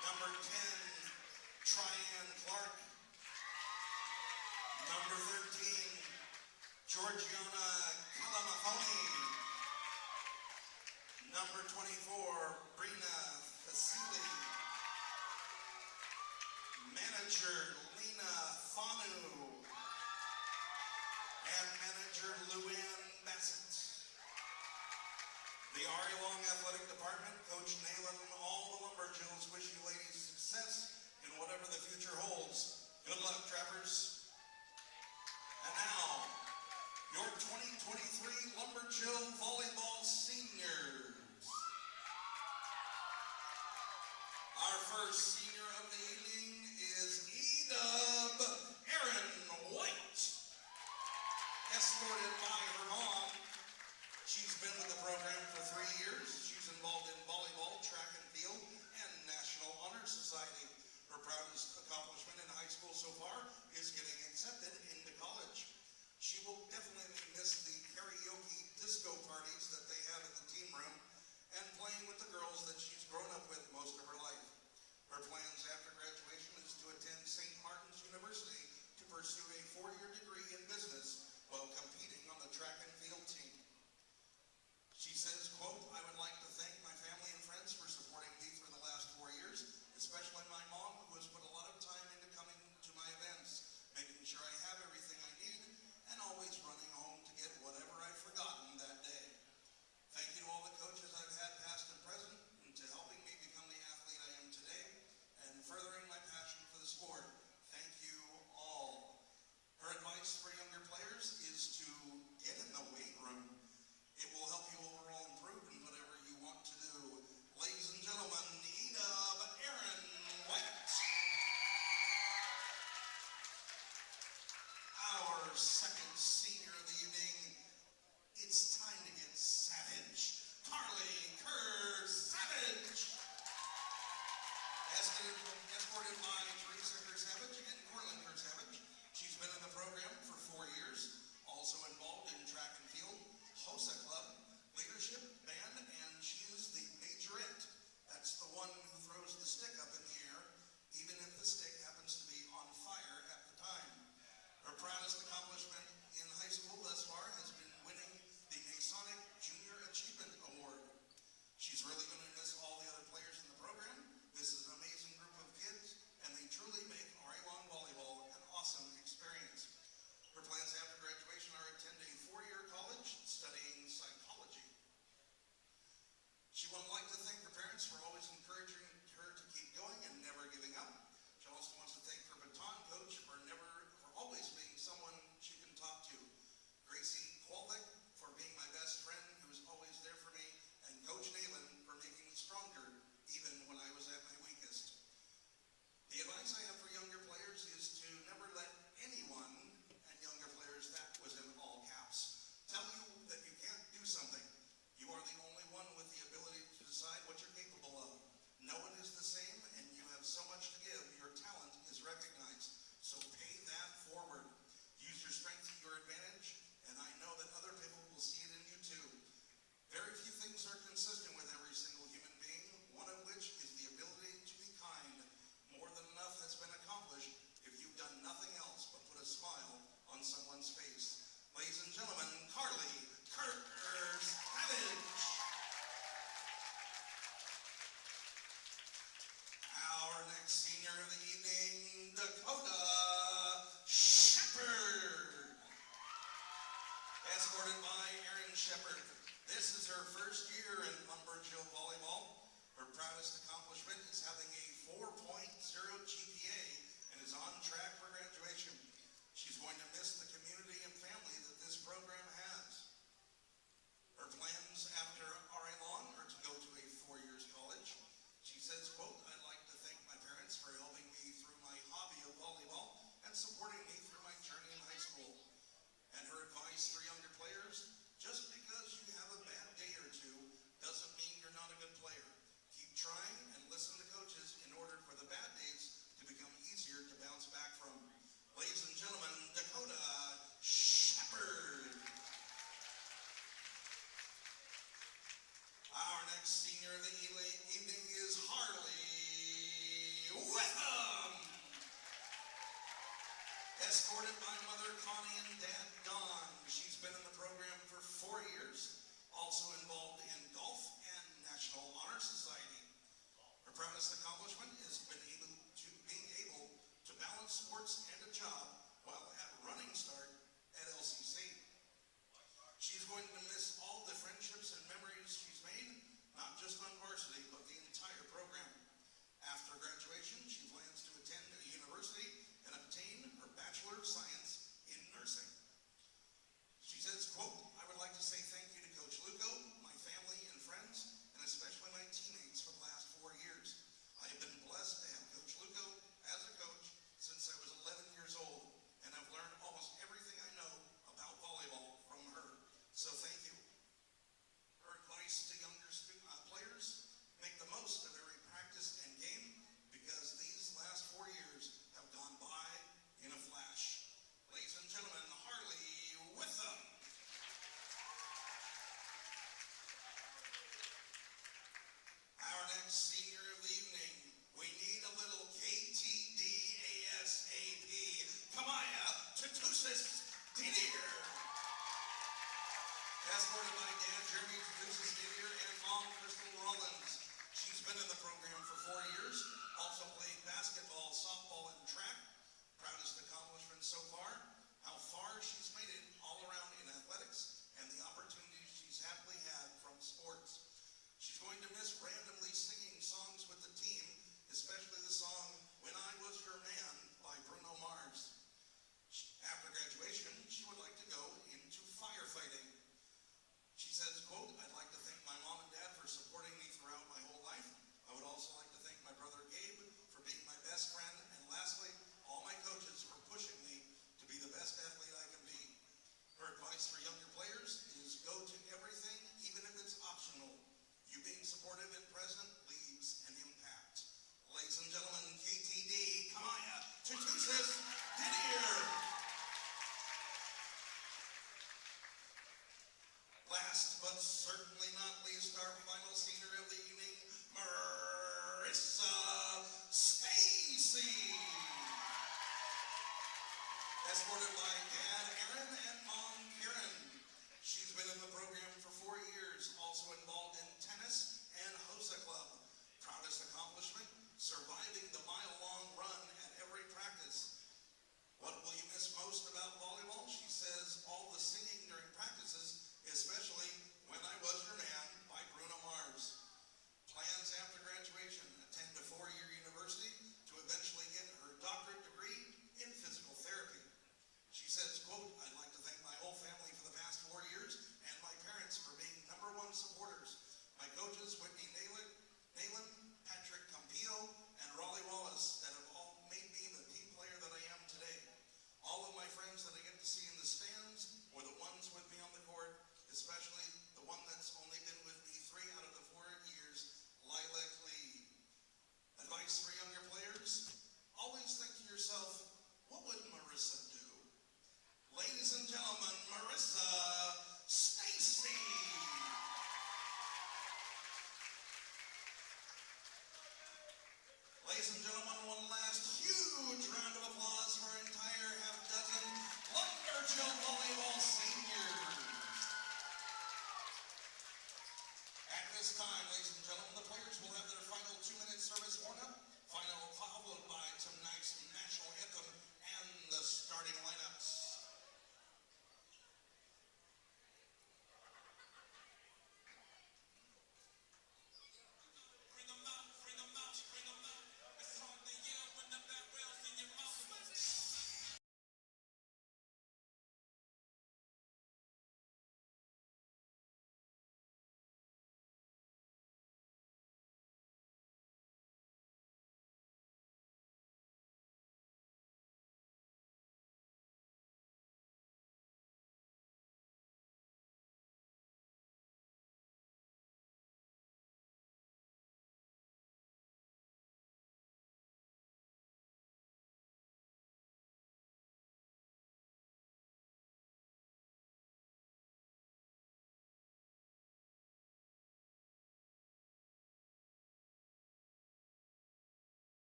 Number 10, Tryan Clark. Number 13, Georgiana Kalamahoney. Number 24, Brina Fasili. Manager, Lena Fanu. And manager, Luann Bassett. The Ari Long Athletic Department, Coach Nayland, and all the Lumberjills wish you ladies success in whatever the future holds. Good luck, Trappers. And now, your 2023 Lumberjill Volleyball Seniors. Our first senior of the evening is Edub Erin White, escorted by her mom. She's been with the program for 3 years. She's involved in volleyball, track and field, and National Honor Society. Her proudest accomplishment in high school so far is getting accepted into college. She will definitely miss the karaoke disco parties that they have in the team room and playing with the girls that she's grown up with most of her life. Her plans after graduation is to attend St. Martin's University to pursue a 4-year degree in business while competing on the track and field team. She says, quote, "I would like to thank my family and friends for supporting me for the last 4 years, especially my mom, who has put a lot of time into coming to my events, making sure I have everything I need, and always running home to get whatever I've forgotten that day. Thank you to all the coaches I've had past and present, and to helping me become the athlete I am today, and furthering my passion for the sport. Thank you all." Her advice for younger players is to get in the weight room. It will help you overall improve in whatever you want to do. Ladies and gentlemen, Edub Erin White. Our second senior of the evening, it's time to get savage. Carly Kerr Savage. Escorted by Teresa Kerr Savage and Corlin Kerr Savage. She's been in the program for 4 years, also involved in track and field, HOSA Club, leadership, band, and she is the majorette. That's the one who throws the stick up in the air, even if the stick happens to be on fire at the time. Her proudest accomplishment in high school thus far has been winning the Masonic Junior Achievement Award. She's really going to miss all the other players in the program. This is an amazing group of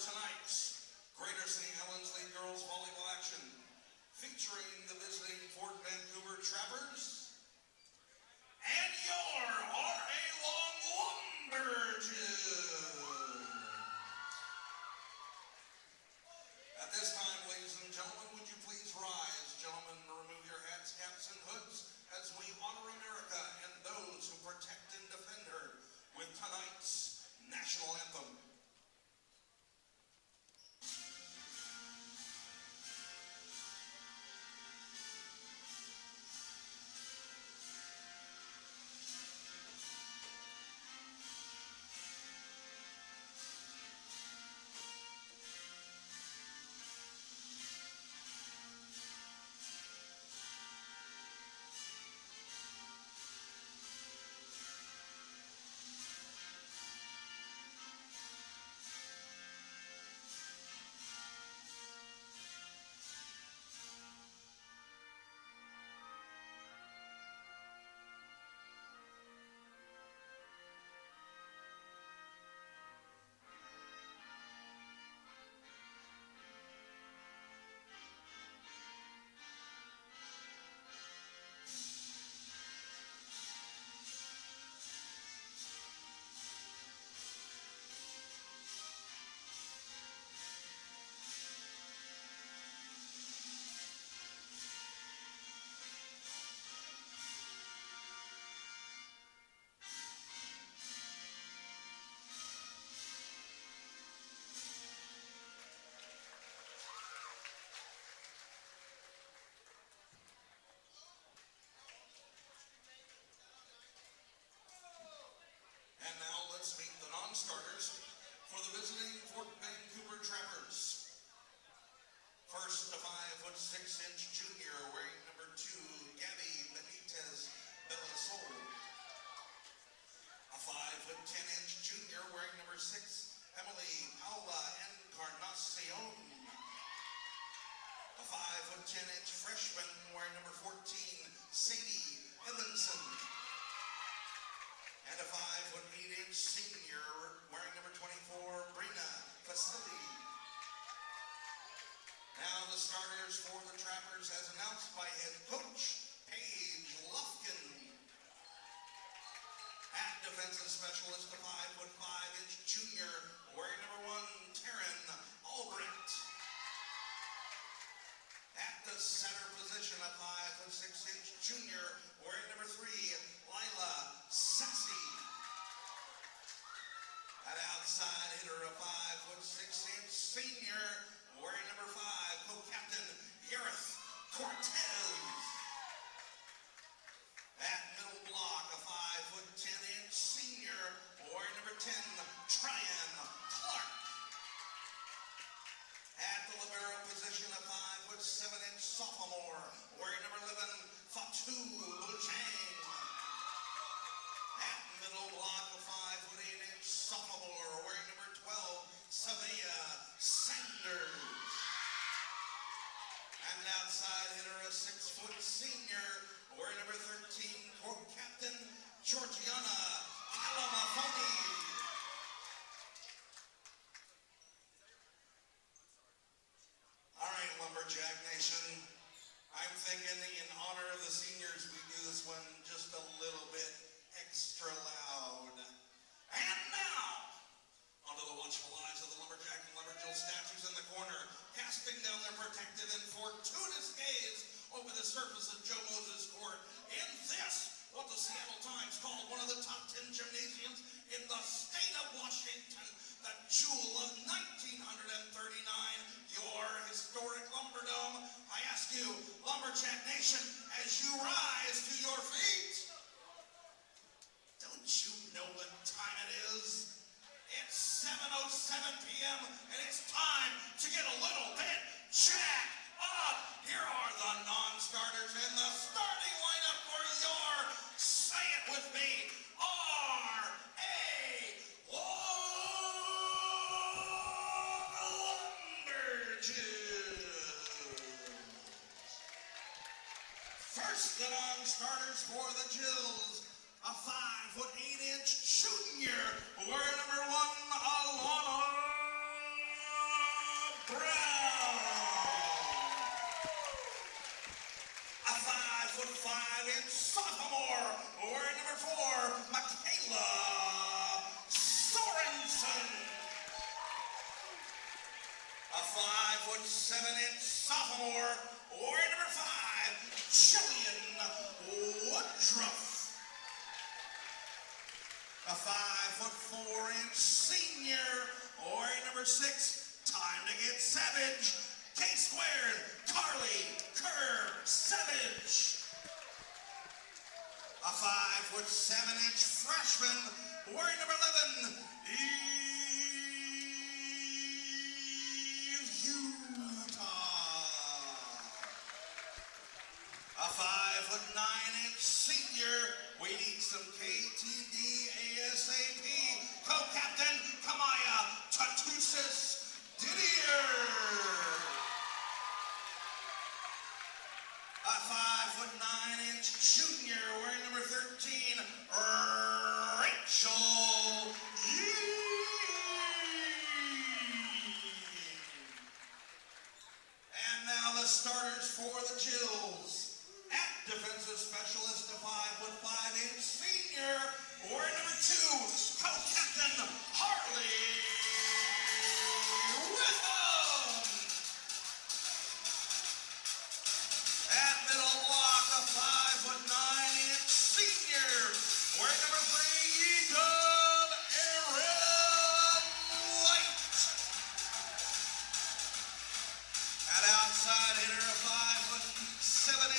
tonight's Greater St. Helens League Girls Volleyball action, featuring the visiting Fort Vancouver Trappers and your R.A. Long Lumberjays. At this time, ladies and gentlemen, would you please rise? Gentlemen, remove your hats, caps, and hoods as we honor America and those who protect and defend her with tonight's national anthem. And now let's meet the non-starters for the visiting Fort Vancouver Trappers. First, a 5'6" junior wearing number 2, Gabby Benitez Belasol. A 5'10" junior wearing number 6, Emily Paula Encarnacion. A 5'10" freshman wearing number 14, Sadie Evanson. And a 5'8" senior wearing number 24, Brina Vasily. Now the starters for the Trappers as announced by head coach Paige Lufkin. At defensive specialist, a 5'5" junior wearing number 1, Taryn Albrecht. At the center position, a 5'6" junior wearing number 3, Lila Sassy. At outside hitter, a 5'6" senior wearing number 5, co-captain Yareth Cortez. At middle block, a 5'10" senior wearing number 10, Tryon Clark. At the libero position, a 5'7" sophomore wearing number 11, Fatou Bojang. At middle block, a 5'8" sophomore wearing number 12, Savea Sanders. And outside hitter, a 6' senior wearing number 13, co-captain Georgiana Calamafoni. All right, Lumberjack Nation. I'm thinking in honor of the seniors, we do this one just a little bit extra loud. And now, under the watchful eyes of the Lumberjack and Lumberjill statues in the corner, casting down their protective and fortuitous gaze over the surface of Joe Moses Court, in this, what the Seattle Times called one of the top 10 gymnasiums in the state of Washington, the jewel of 1939, your historic Lumberdome. I ask you, Lumberjack Nation, as you rise to your feet, don't you know what time it is? It's 7:07 p.m. and it's time to get a little bit jacked up. Here are the non-starters and the starting lineup for your, say it with me, R.A. Lumberjays. First, the non-starters for the Jills. A 5'8" junior, wearing number 1, Alana Brown. A 5'5" sophomore, wearing number 4, Michaela Sorensen. A 5'7" sophomore, wearing number 5, Jillian Woodruff. A 5'4" senior, wearing number 6, time to get savage, K-squared, Carly Kerr Savage. A 5'7" freshman, wearing number 11, a 5'9" senior, we need some KTD ASAP, co-captain Kamaya Tatusis Didier. A 5'9" junior, wearing number 13, Rachel Yee. And now the starters for the Jills. At defensive specialist, a 5'5" senior, wearing number 2, co-captain Harley Witham. At middle block, a 5'9" senior, wearing number 3, Doug Aaron White. At outside hitter, a 5'7"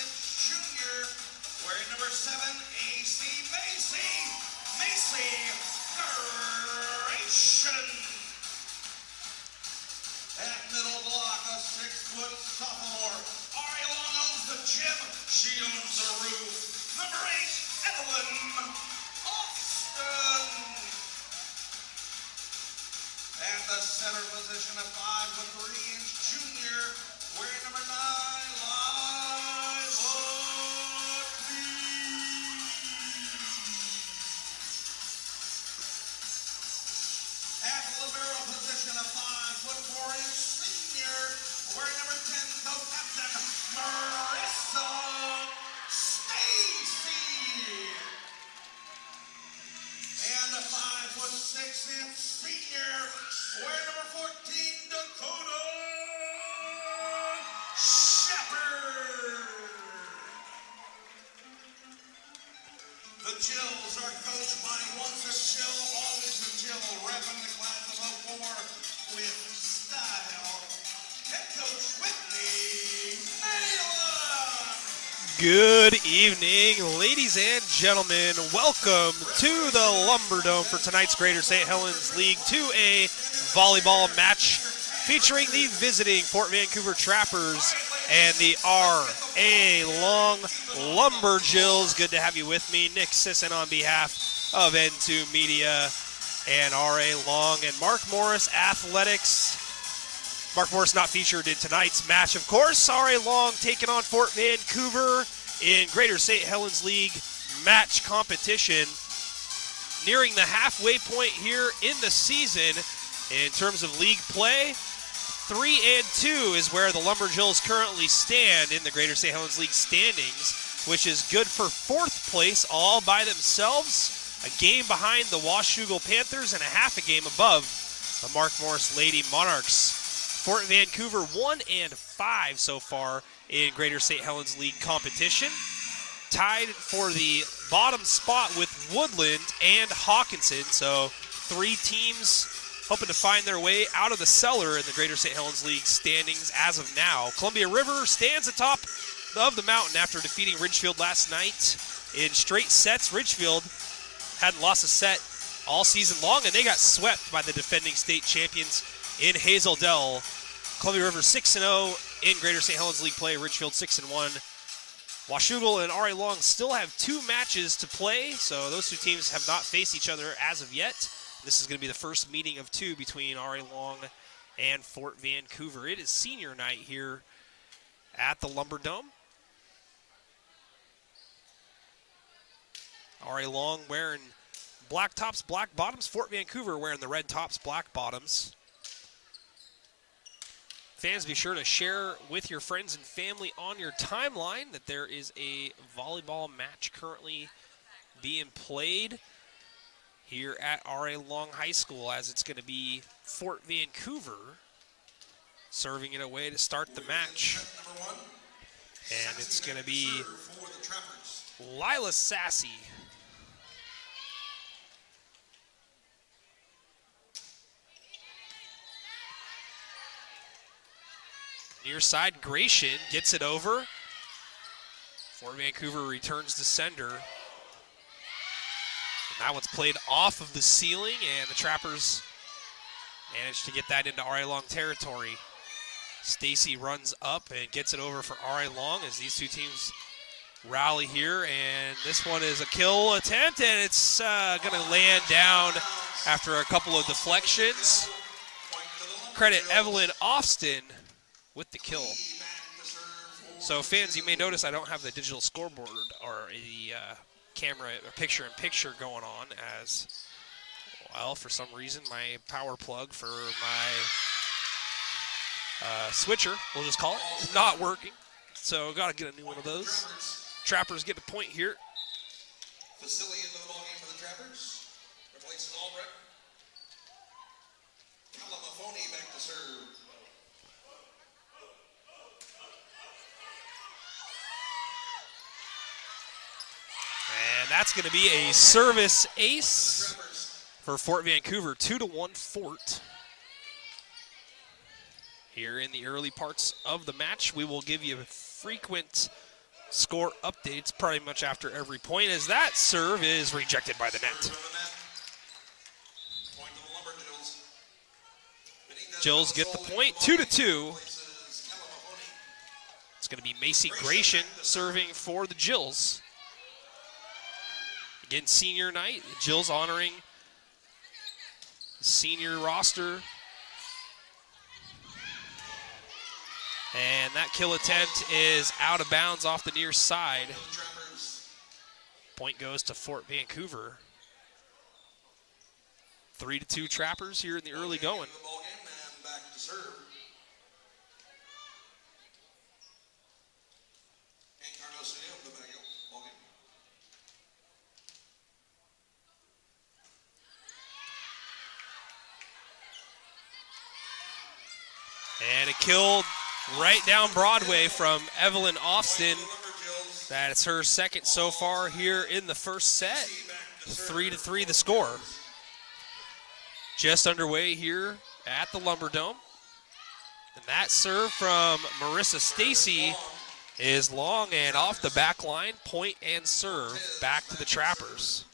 junior, wearing number 7, AC Macy Duration. At middle block, a 6-foot sophomore, Ari Long owns the gym, she owns the roof, number 8, Evelyn Austin. At the center position, a 5'3" junior, wearing number 9, libero position, a 5'4" senior, wearing number 10, co-captain Marissa Stacy. And a 5'6" senior, wearing number 14, Dakota Shepard. The Jills are coached by once a Jill, always a Jill, repping the class of 04 with style. Head coach Whitney Nayland. Good evening, ladies and gentlemen. Welcome to the Lumberdome for tonight's Greater St. Helens League 2A volleyball match featuring the visiting Fort Vancouver Trappers and the R.A. Long Lumberjills. Good to have you with me. Nick Sisson on behalf of N2 Media and R.A. Long and Mark Morris Athletics. Mark Morris not featured in tonight's match, of course. R.A. Long taking on Fort Vancouver in Greater St. Helens League match competition. Nearing the halfway point here in the season in terms of league play. 3-2 is where the Lumberjills currently stand in the Greater St. Helens League standings, which is good for 4th place all by themselves. A game behind the Washougal Panthers and a half a game above the Mark Morris Lady Monarchs. Fort Vancouver 1-5 so far in Greater St. Helens League competition. Tied for the bottom spot with Woodland and Hawkinson. So 3 teams hoping to find their way out of the cellar in the Greater St. Helens League standings as of now. Columbia River stands atop of the mountain after defeating Ridgefield last night in straight sets. Ridgefield hadn't lost a set all season long, and they got swept by the defending state champions in Hazel Dell. Columbia River 6-0 in Greater St. Helens League play. Ridgefield 6-1. Washougal and R.A. Long still have 2 matches to play, so those 2 teams have not faced each other as of yet. This is going to be the first meeting of 2 between R.A. Long and Fort Vancouver. It is senior night here at the Lumberdome. R.A. Long wearing black tops, black bottoms. Fort Vancouver wearing the red tops, black bottoms. Fans, be sure to share with your friends and family on your timeline that there is a volleyball match currently being played here at R.A. Long High School, as it's going to be Fort Vancouver serving it away to start the match. And it's going to be Lila Sassy. Near side, Gratian gets it over. Fort Vancouver returns to sender. And that one's played off of the ceiling, and the Trappers managed to get that into R.A. Long territory. Stacy runs up and gets it over for R.A. Long as these two teams rally here. And this one is a kill attempt, and it's going to land down after a couple of deflections. Credit Evelyn Austin with the kill. So fans, you may notice I don't have the digital scoreboard or the camera or picture-in-picture going on, as well, for some reason my power plug for my switcher, we'll just call it, is not working. So got to get a new one of those. Trappers get a point here. Vasily into the ballgame for the Trappers. Replaces Albrecht. Kalamafoni back to serve. And that's going to be a service ace for Fort Vancouver, 2-1 Fort. Here in the early parts of the match, we will give you frequent score updates pretty much after every point, as that serve is rejected by the net. Jills get the point, 2-2. It's going to be Macy Gratian serving for the Jills. Again, senior night, the Jills honoring the senior roster. And that kill attempt is out of bounds off the near side. Point goes to Fort Vancouver. 3-2 Trappers here in the early going. And a kill right down Broadway from Evelyn Austin. That's her second so far here in the first set. 3-3 the score. Just underway here at the Lumberdome. And that serve from Marissa Stacy is long and off the back line. Point and serve back to the Trappers.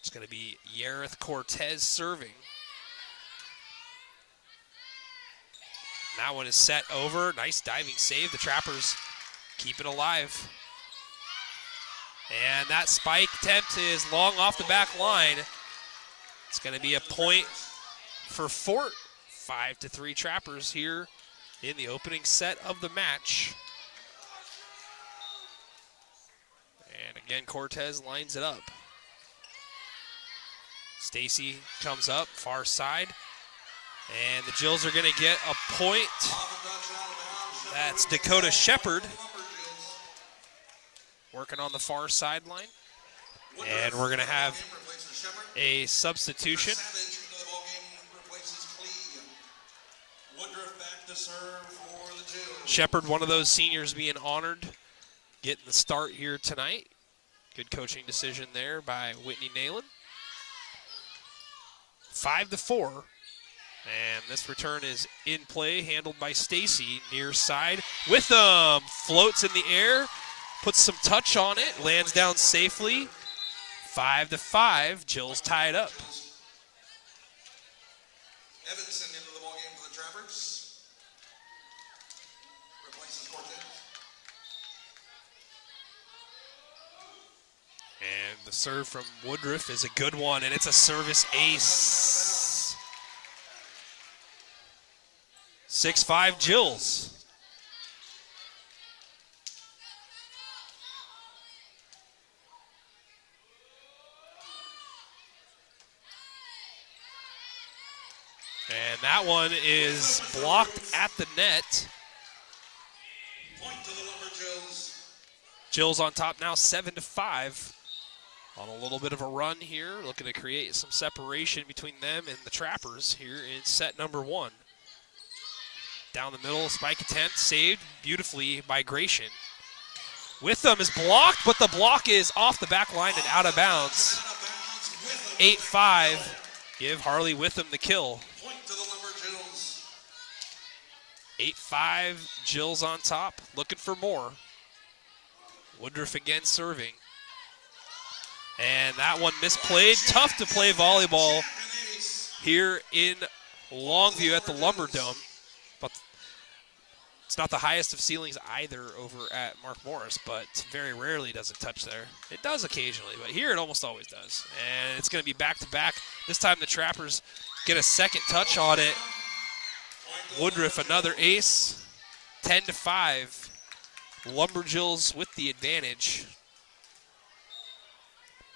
It's going to be Yareth Cortez serving. That one is set over. Nice diving save. The Trappers keep it alive. And that spike attempt is long off the back line. It's going to be a point for Fort. 5-3 Trappers here in the opening set of the match. And again, Cortez lines it up. Stacy comes up, far side. And the Jills are going to get a point. That's Dakota Shepard working on the far sideline. And we're going to have a substitution. Shepard, one of those seniors being honored, getting the start here tonight. Good coaching decision there by Whitney Nayland. 5-4. And this return is in play, handled by Stacy, near side. With them, floats in the air, puts some touch on it, lands down safely. 5-5, Jills tie it up. Evanson into the ballgame for the Trappers. Replaces Cortez. And the serve from Woodruff is a good one, and it's a service ace. 6-5 Jills. And that one is blocked at the net. Point to the Lumberjills. Jill's on top now, 7-5. On a little bit of a run here, looking to create some separation between them and the Trappers here in set number 1. Down the middle, spike attempt, saved beautifully by Gratian. Witham is blocked, but the block is off the back line and out of bounds. 8-5, give Harley Witham the kill. Point to the Lumberjills. 8-5, Jill's on top, looking for more. Woodruff again serving. And that one misplayed. Tough to play volleyball here in Longview at the Lumberdome. But it's not the highest of ceilings either over at Mark Morris, but very rarely does it touch there. It does occasionally, but here it almost always does. And it's going to be back-to-back. This time the Trappers get a second touch on it. Woodruff, another ace. 10-5. Lumberjills with the advantage.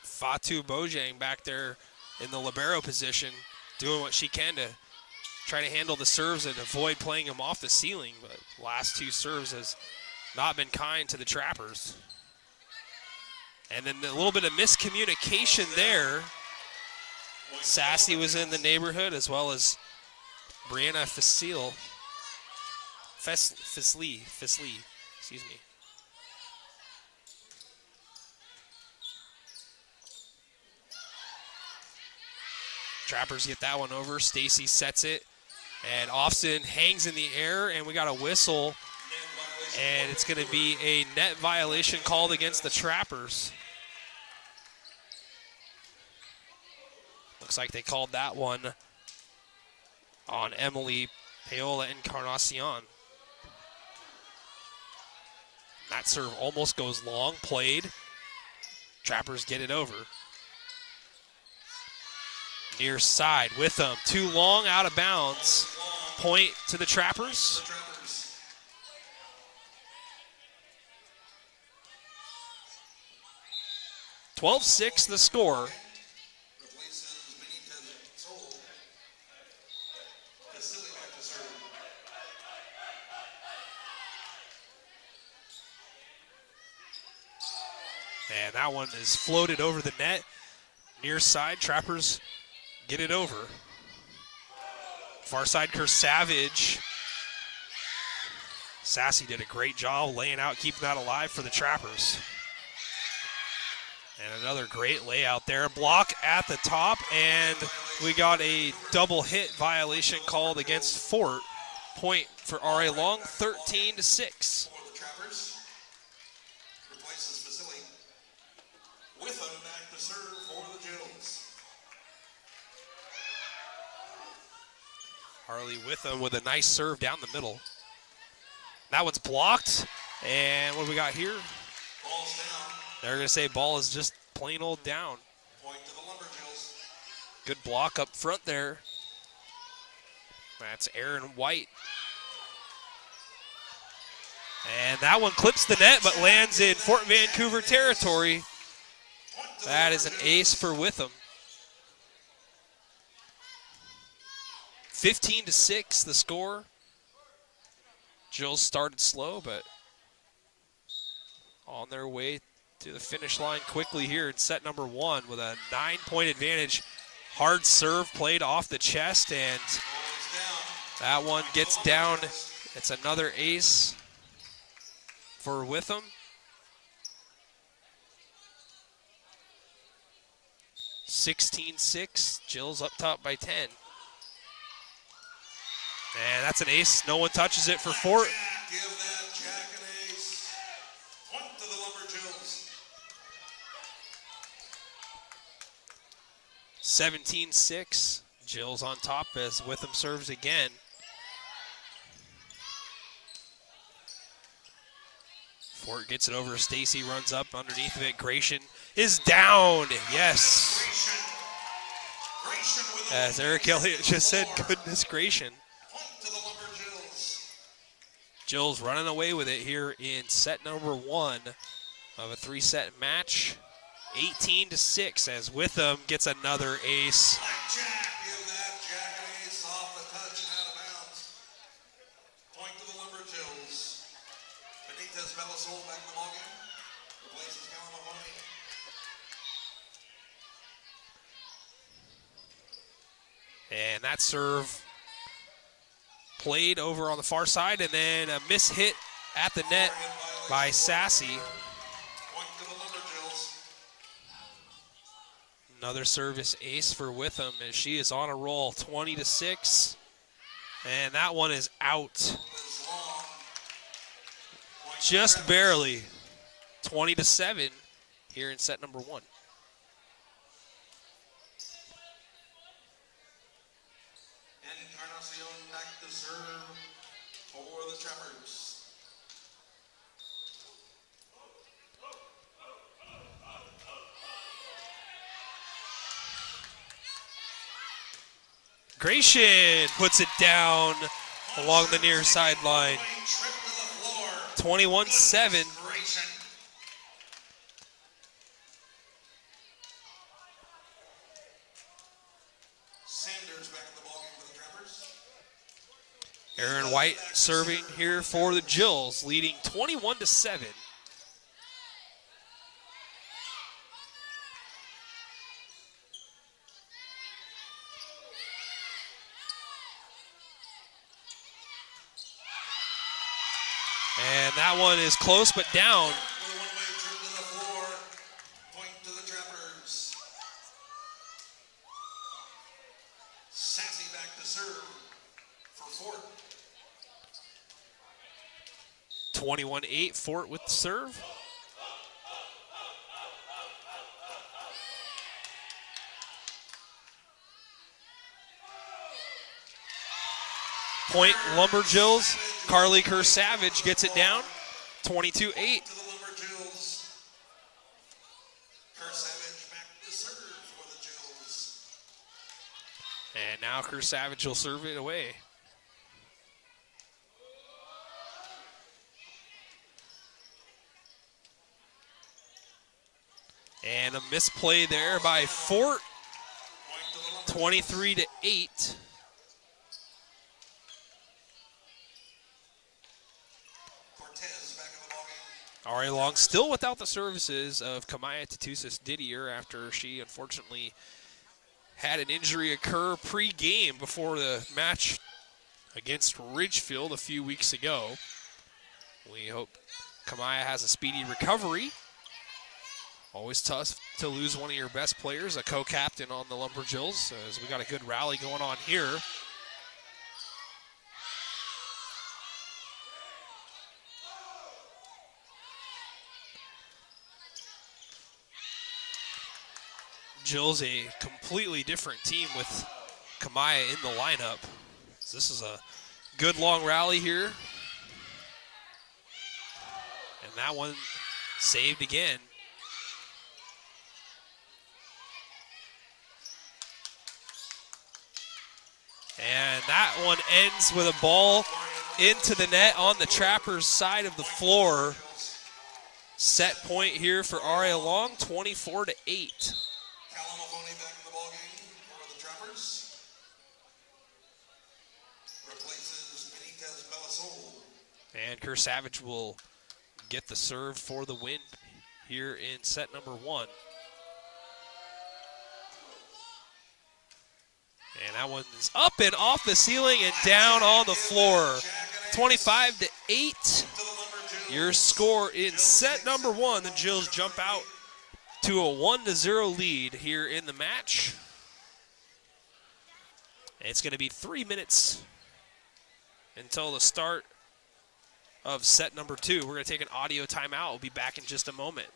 Fatu Bojang back there in the libero position, doing what she can to try to handle the serves and avoid playing them off the ceiling, but last 2 serves has not been kind to the Trappers. And then a little bit of miscommunication there. Sassy was in the neighborhood, as well as Brianna Fisley, excuse me. Trappers get that one over. Stacy sets it, and Austin hangs in the air, and we got a whistle, and it's going to be a net violation called against the Trappers. Looks like they called that one on Emily Paola Encarnacion. That serve almost goes long, played. Trappers get it over. Near side with them, too long, out of bounds. Point to the Trappers. – 12-6 the score. And that one is floated over the net. Near side, Trappers get it over. Far side, Savage. Sassy did a great job laying out, keeping that alive for the Trappers. And another great layout there. Block at the top, and we got a double hit violation called against Fort. Point for R.A. Long, 13-6. Harley Witham with a nice serve down the middle. That one's blocked. And what do we got here? They're going to say ball is just plain old down. Point to the Lumberjills. Good block up front there. That's Aaron White. And that one clips the net but lands in Fort Vancouver territory. That is an ace for Witham. 15-6 the score. Jills started slow, but on their way to the finish line quickly here in set number 1 with a 9-point advantage. Hard serve played off the chest, and that one gets down. It's another ace for Witham. 16-6, Jills up top by 10. And that's an ace. No one touches it for Fort. Give that Jack an ace. Point to the Lumberjills. 17-6. Jills on top as Witham serves again. Fort gets it over. Stacy runs up underneath of it. Gratian is down. Yes. As Eric Elliott just said, goodness Gratian. Jills running away with it here in set number 1 of a 3-set match. 18-6 as Witham gets another ace. And that serve played over on the far side, and then a miss hit at the net by Sassy. Point to the Lumberjills. Another service ace for Witham as she is on a roll, 20-6. And that one is out. Is long. Point to Just Trappers. barely. 20-7 here in set number 1. Encarnacion back to serve for the Trappers. Gratian puts it down along the near sideline. Trip to the floor. 21-7. Grayson. Sanders back in the ballgame for the Trappers. Aaron White serving here for the Jills, leading 21-7. And that one is close but down. With a one-way trip to the floor. Point to the Trappers. Sassy back to serve for Fort. 21-8, Fort with the serve. Point Lumberjills. Carly Kerr-Savage gets it down. 22-8. To the Lumberjills. Kerr-Savage back to serve for the Jills. And now Kerr-Savage will serve it away. And a misplay there by Fort. Point to the Lumberjills. 23-8. Cortez back in the ballgame. Ari Long still without the services of Kamaya Tatusis Didier after she unfortunately had an injury occur pre-game before the match against Ridgefield a few weeks ago. We hope Kamaya has a speedy recovery. Always tough to lose one of your best players, a co-captain on the Lumberjills, as we got a good rally going on here. Jill's a completely different team with Kamaya in the lineup. So this is a good long rally here. And that one saved again. And that one ends with a ball into the net on the Trappers' side of the floor. Set point here for Aria Long, 24-8. Callum Mahoney back in the ballgame for the Trappers. Replaces Benitez Belisol. And Kerr-Savage will get the serve for the win here in set number 1. And that one's up and off the ceiling and down on the floor. 25-8. Your score in set number 1. The Jills jump out to a 1-0 lead here in the match. It's going to be 3 minutes until the start of set number 2. We're going to take an audio timeout. We'll be back in just a moment.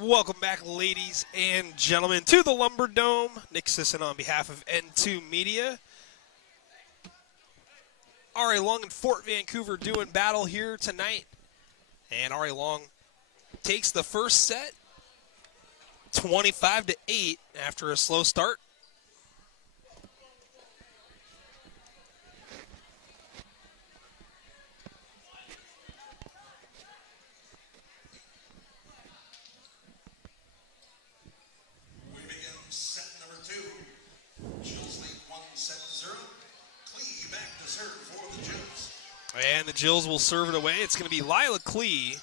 Welcome back, ladies and gentlemen, to the Lumberdome. Nick Sisson on behalf of N2 Media. R.A. Long and Fort Vancouver doing battle here tonight. And R.A. Long takes the first set, 25-8 after a slow start. And the Jills will serve it away. It's going to be Lila Klee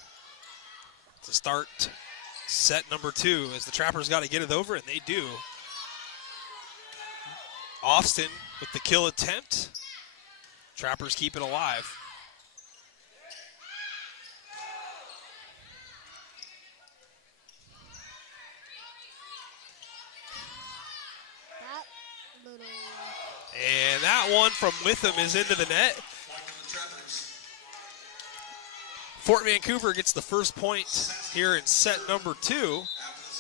to start set number 2 as the Trappers got to get it over, and they do. Austin with the kill attempt. Trappers keep it alive. And that one from Witham is into the net. Fort Vancouver gets the first point here in set number 2,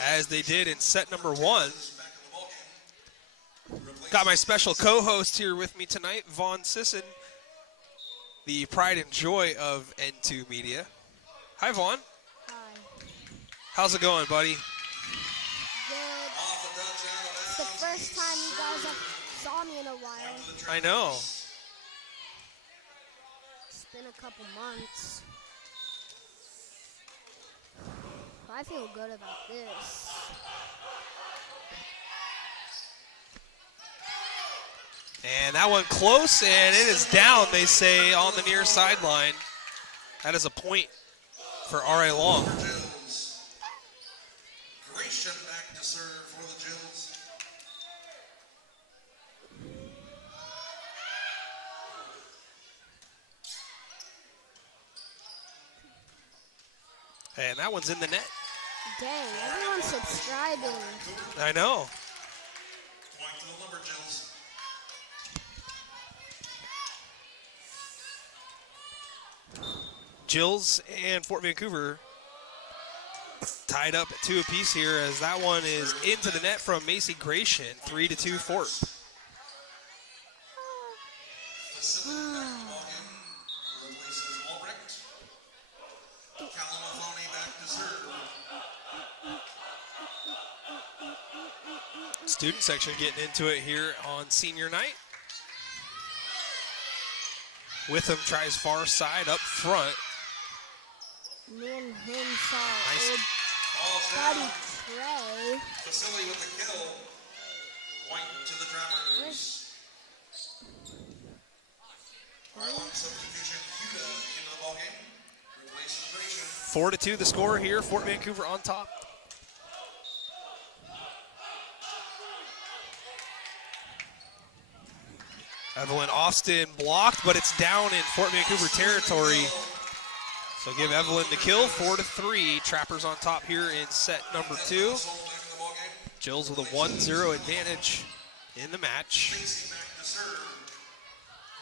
as they did in set number 1. Got my special co-host here with me tonight, Vaughn Sisson, the pride and joy of N2 Media. Hi, Vaughn. Hi. How's it going, buddy? Good. It's the first time you guys have saw me in a while. I know. It's been a couple months. I feel good about this. And that one close, and it is down, they say, on the near sideline. That is a point for R.A. Long. Gratian back to serve for the Jills. And that one's in the net. Dang, everyone's subscribing. I know. Point to the Lumber Jills. Jills and Fort Vancouver tied up at 2 apiece here, as that one is into the net from Macy Gratian. 3-2 Fort. Vasily back in the ballgame. Replaces Albrecht. Kalamafoni back to serve. Student section getting into it here on senior night. Witham tries far side up front. Me and him saw Nice. old Falls buddy down. Trey. Vasily with the kill. Point to the Trappers. Arlong substitution. Huda into the ballgame. Replaces Gratian. 4-2 the score here. Fort Vancouver on top. Evelyn Austin blocked, but it's down in Fort Vancouver territory. So give Evelyn the kill. 4-3. Trappers on top here in set number 2. Jills with a 1-0 advantage in the match. Stacy back to serve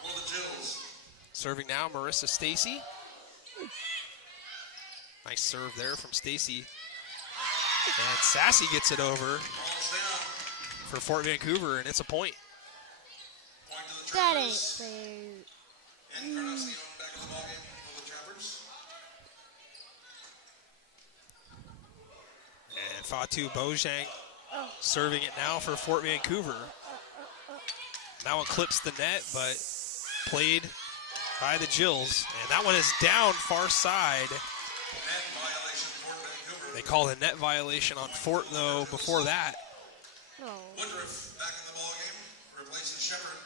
for the Jills. Serving now, Marissa Stacy. Nice serve there from Stacy. And Sassy gets it over Falls down. for Fort Vancouver, and it's a point. Point to the That ain't Trappers. fair. Encarnacion back in the ballgame for the Trappers. And Fatu Bojang serving it now for Fort Vancouver. That one clips the net, but played by the Jills. And that one is down far side. Net violation for Vancouver. They call the net violation on Fort, though, before that. No. Woodruff back in the ballgame. Replaces Shepard.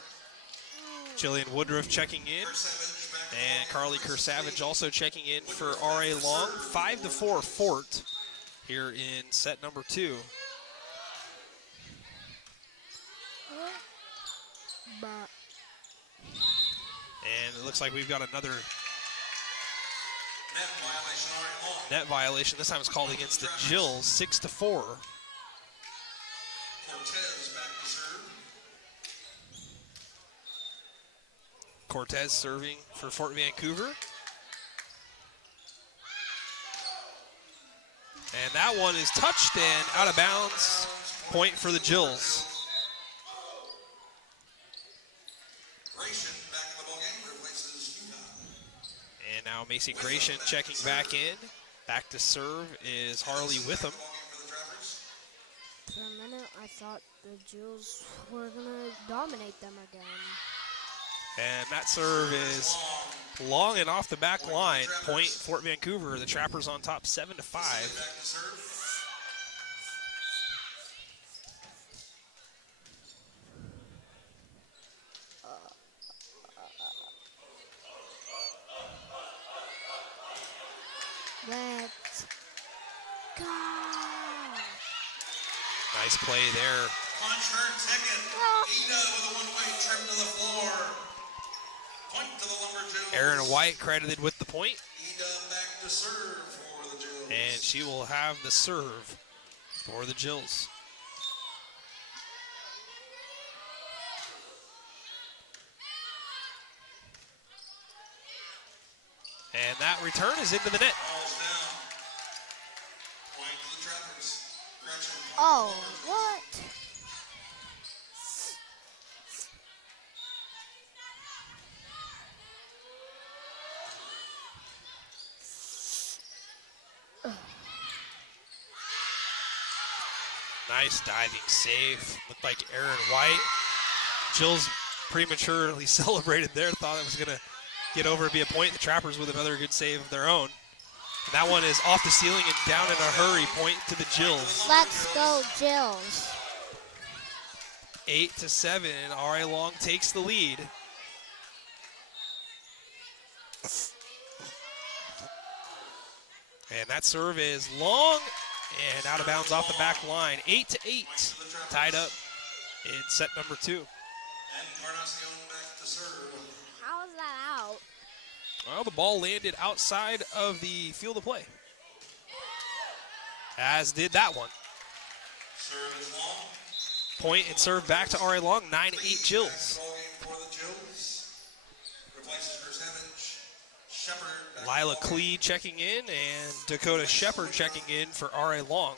Jillian Woodruff checking in. Savage back in the And ballgame. Carly Kersavage also checking in for R.A. Long. 5-4 Fort here in set number 2. But And it looks like we've got another Net violation already long. net violation. This time it's called against the Jills. 6-4. Cortez back to serve. Cortez serving for Fort Vancouver. And that one is touched and out of bounds. Point for the Jills. Grayson back in the ballgame, replaces Utah. And now Macy Gratian checking back in. Back to serve is Harley Witham. For a minute, I thought the Jewels were going to dominate them again. And that serve is long and off the back line. Point Fort Vancouver. The Trappers on top 7-5. Let's go. Nice play there. Punch her ticket. Ida with a one-way trip to the floor. Point to the Lumberjills. Aaron White credited with the point. Ida back to serve for the Jills. And she will have the serve for the Jills. And that return is into the net. Balls down. Point to the Trappers. Gretchen. Oh, what? Nice diving save. Looked like Aaron White. Jills prematurely celebrated there. Thought it was going to get over and be a point. The Trappers with another good save of their own. And that one is off the ceiling and down in a hurry. Point to the Jills. Let's go, Jills. 8-7. R.A. Long takes the lead. And that serve is long and out of bounds off the back line. 8-8. Tied up in set number 2. And Encarnacion back to serve. How is that out? Well, the ball landed outside of the field of play. As did that one. Serve is long. Point and serve back to R.A. Long. 9-8 Jills. Ballgame for the Jills. Replaces percentage. Shepard. Lila Klee checking in and Dakota Shepard checking in for R.A. Long.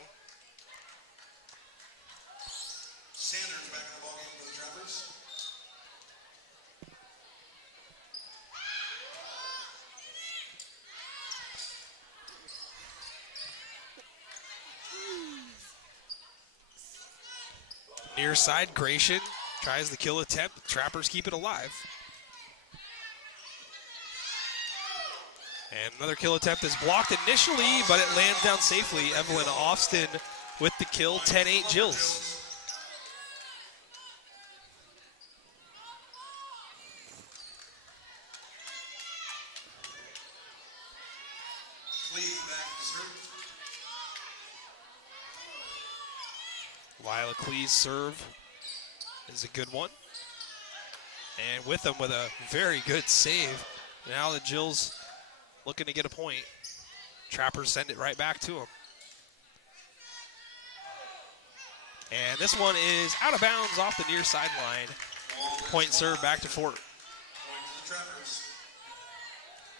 Sanders back in the ballgame for the Trappers. Near side, Gratian tries the kill attempt. The Trappers keep it alive. And another kill attempt is blocked initially, but it lands down safely. Evelyn Austin with the kill, 10-8 Jills. Clee back to serve. Lila Klee's serve is a good one. And with them with a very good save. Now the Jills looking to get a point. Trappers send it right back to them. And this one is out of bounds off the near sideline. Point serve back to Fort. Point to the Trappers.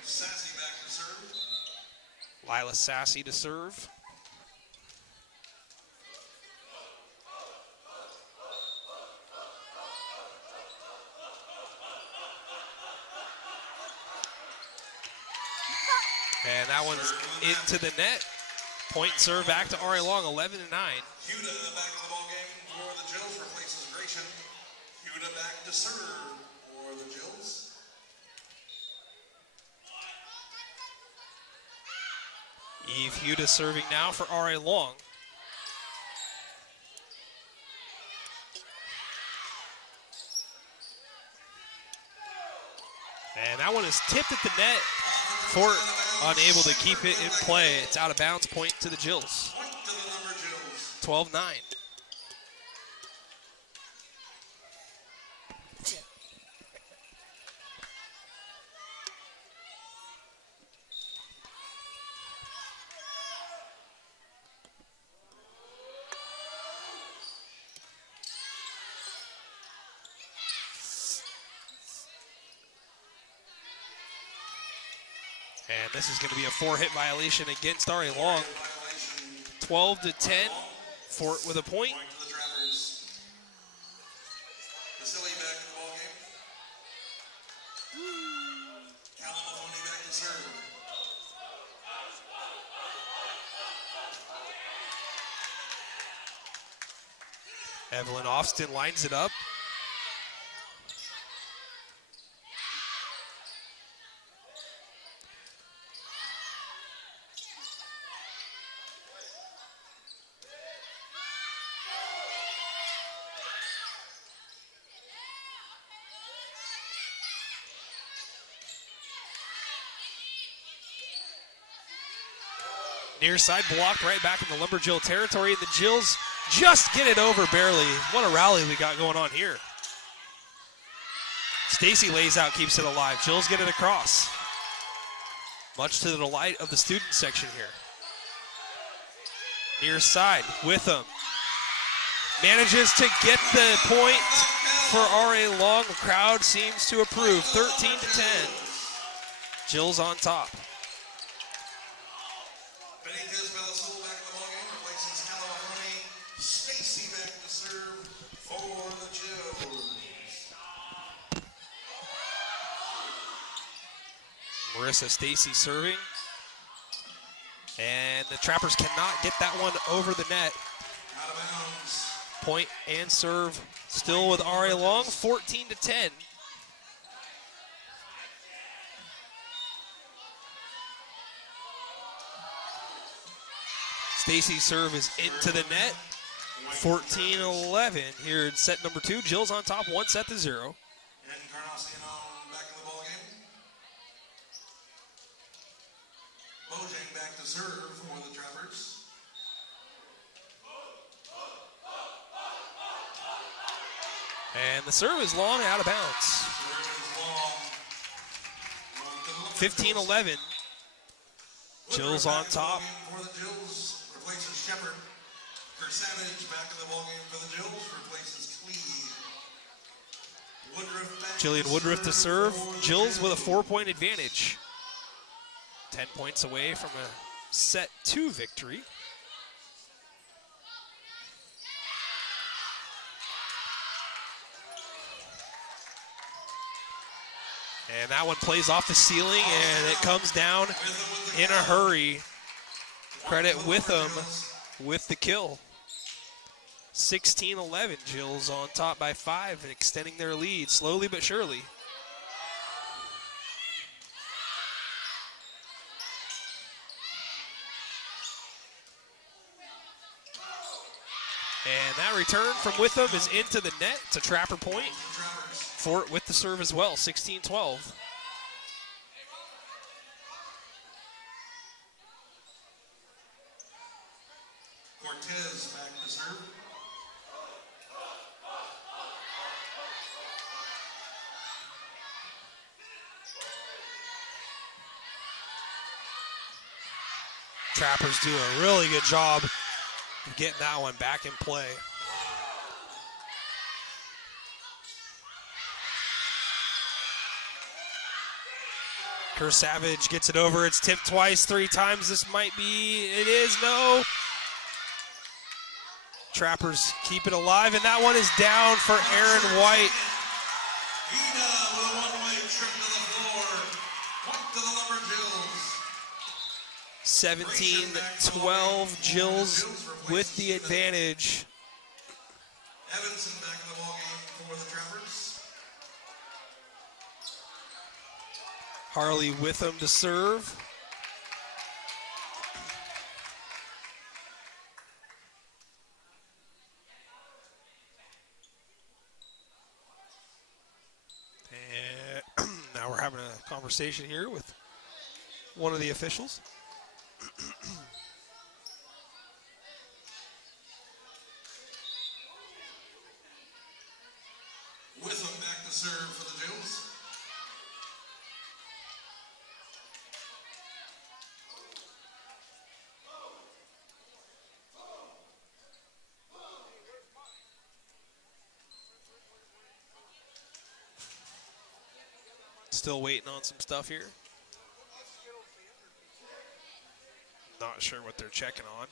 Sassy back to serve. Lila Sassy to serve. And that one's into the net. Point serve back to R.A. Long, 11-9. Huda back in the ballgame for the Jills. Replaces Gratian. Huda back to serve for the Jills. Eve Huda serving now for R.A. Long. And that one is tipped at the net. Fort unable to keep it in play. It's out of bounds. Point to the Jills. Point to the Lumberjills. 12-9. And this is going to be a 4-hit violation against R.A. Long. 12-10. Fort with a point. Point to the Trappers. Vasily back in the ball game. Kalamafoni back to serve. Evelyn Austin lines it up. Near side blocked right back in the Lumberjill territory, and the Jills just get it over barely. What a rally we got going on here. Stacy lays out, keeps it alive. Jills get it across. Much to the delight of the student section here. Near side, Witham. Manages to get the point for R.A. Long. The crowd seems to approve. 13-10. Jills on top. Benitez Belasoul back in the ballgame, replaces Kalamafoni. Stacy back to serve for the Jills. Marissa Stacy serving. And the Trappers cannot get that one over the net. Out of bounds. Point and serve still with R.A. Long, 14-10. Stacy's serve is into the net. 14-11 here in set number 2. Jill's on top, 1-0. And Encarnacion back in the ballgame. Bojang back to serve for the Trappers. And the serve is long, out of bounds. Serve is long. 15-11. Jill's on top. For the Jills, replaces Shepard. Savage back in the ballgame for the Jills, replaces Cleve. Woodruff back. Jillian Woodruff to serve. Jills with a 4-point advantage. 10 points away from a set 2 victory. And that one plays off the ceiling, and it comes down in a hurry. Credit Witham with the kill. 16-11, Jills on top by 5 and extending their lead slowly but surely. And that return from Witham is into the net. It's a Trapper point. Fort with the serve as well, 16-12. Cortez back to serve. Trappers do a really good job of getting that one back in play. Savage gets it over. It's tipped twice, 3 times. This might be, it is, no. Trappers keep it alive, and that one is down for Aaron White. Ida with a one-way trip to the floor. Point to the Lumber Jills. 17-12, Jills with the advantage. Evanson back in the ballgame for the Trappers. Harley Witham to serve. And now we're having a conversation here with one of the officials. Witham back to serve for the Jills. Still waiting on some stuff here. Not sure what they're checking on.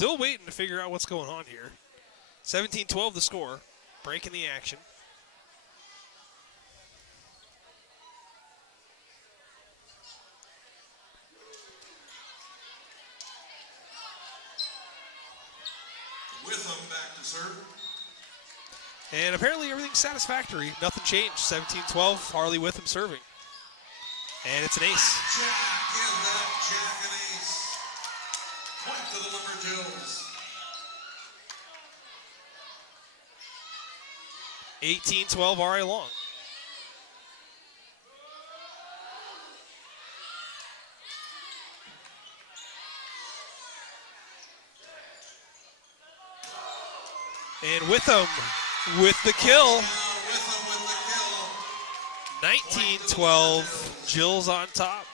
Still waiting to figure out what's going on here. 17-12 the score. Breaking the action. Witham back to serve. And apparently everything's satisfactory. Nothing changed. 17-12, Harley Witham serving. And it's an ace. Jack, give that Jack an ace. Point to the Lumberjills. 18-12, RA Long. And Witham with the kill. 19-12, Jills on top.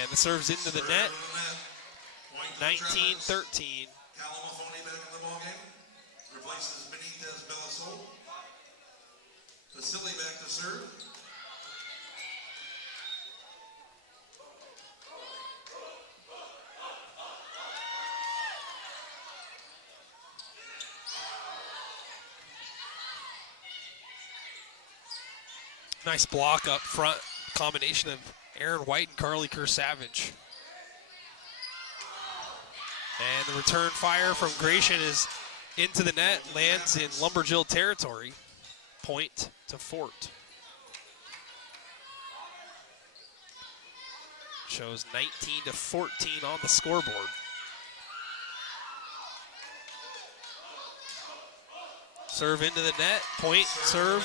And the serve's into the net. 19-13. Calamafoni back in the ballgame. Replaces Benitez Belisol. Vasily back to serve. Nice block up front. Combination of Aaron White and Carly Kerr-Savage. And the return fire from Gratian is into the net, lands in Lumberjill territory. Point to Fort. Shows 19-14 on the scoreboard. Serve into the net, point, serve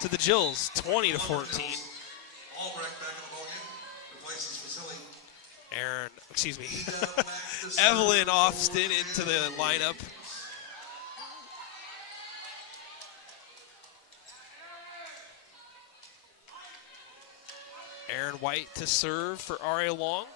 to the Jills, 20-14. Albrecht back in the ballgame. Replaces Vasily. Evelyn Austin into the lineup. Aaron White to serve for R.A. Long.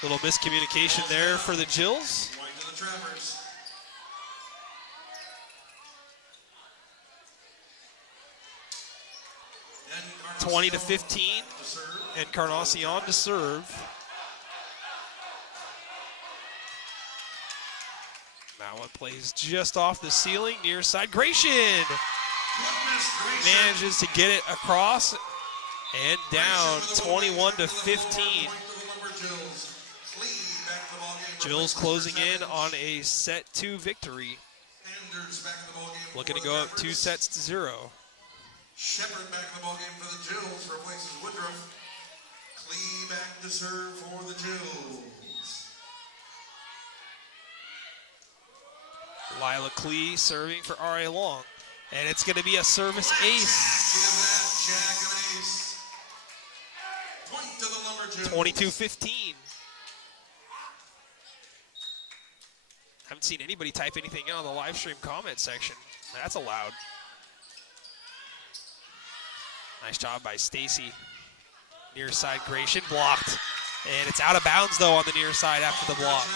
Little miscommunication there for the Jills. 20-15, Encarnacion to serve. That one plays just off the ceiling, near side. Gratian manages to get it across and down, 21-15. Jills closing in on a set 2 victory. Looking to go up 2-0. Shepard back in the ballgame for the Jills, replaces Woodruff. Clee back to serve for the Jills. Lila Clee serving for R.A. Long. And it's going to be a service ace. Give that Jack an ace. Point to the Lumberjills. 22-15. Haven't seen anybody type anything in on the live stream comment section. That's allowed. Nice job by Stacy. Near side, Gratian blocked. And it's out of bounds, though, on the near side after the block.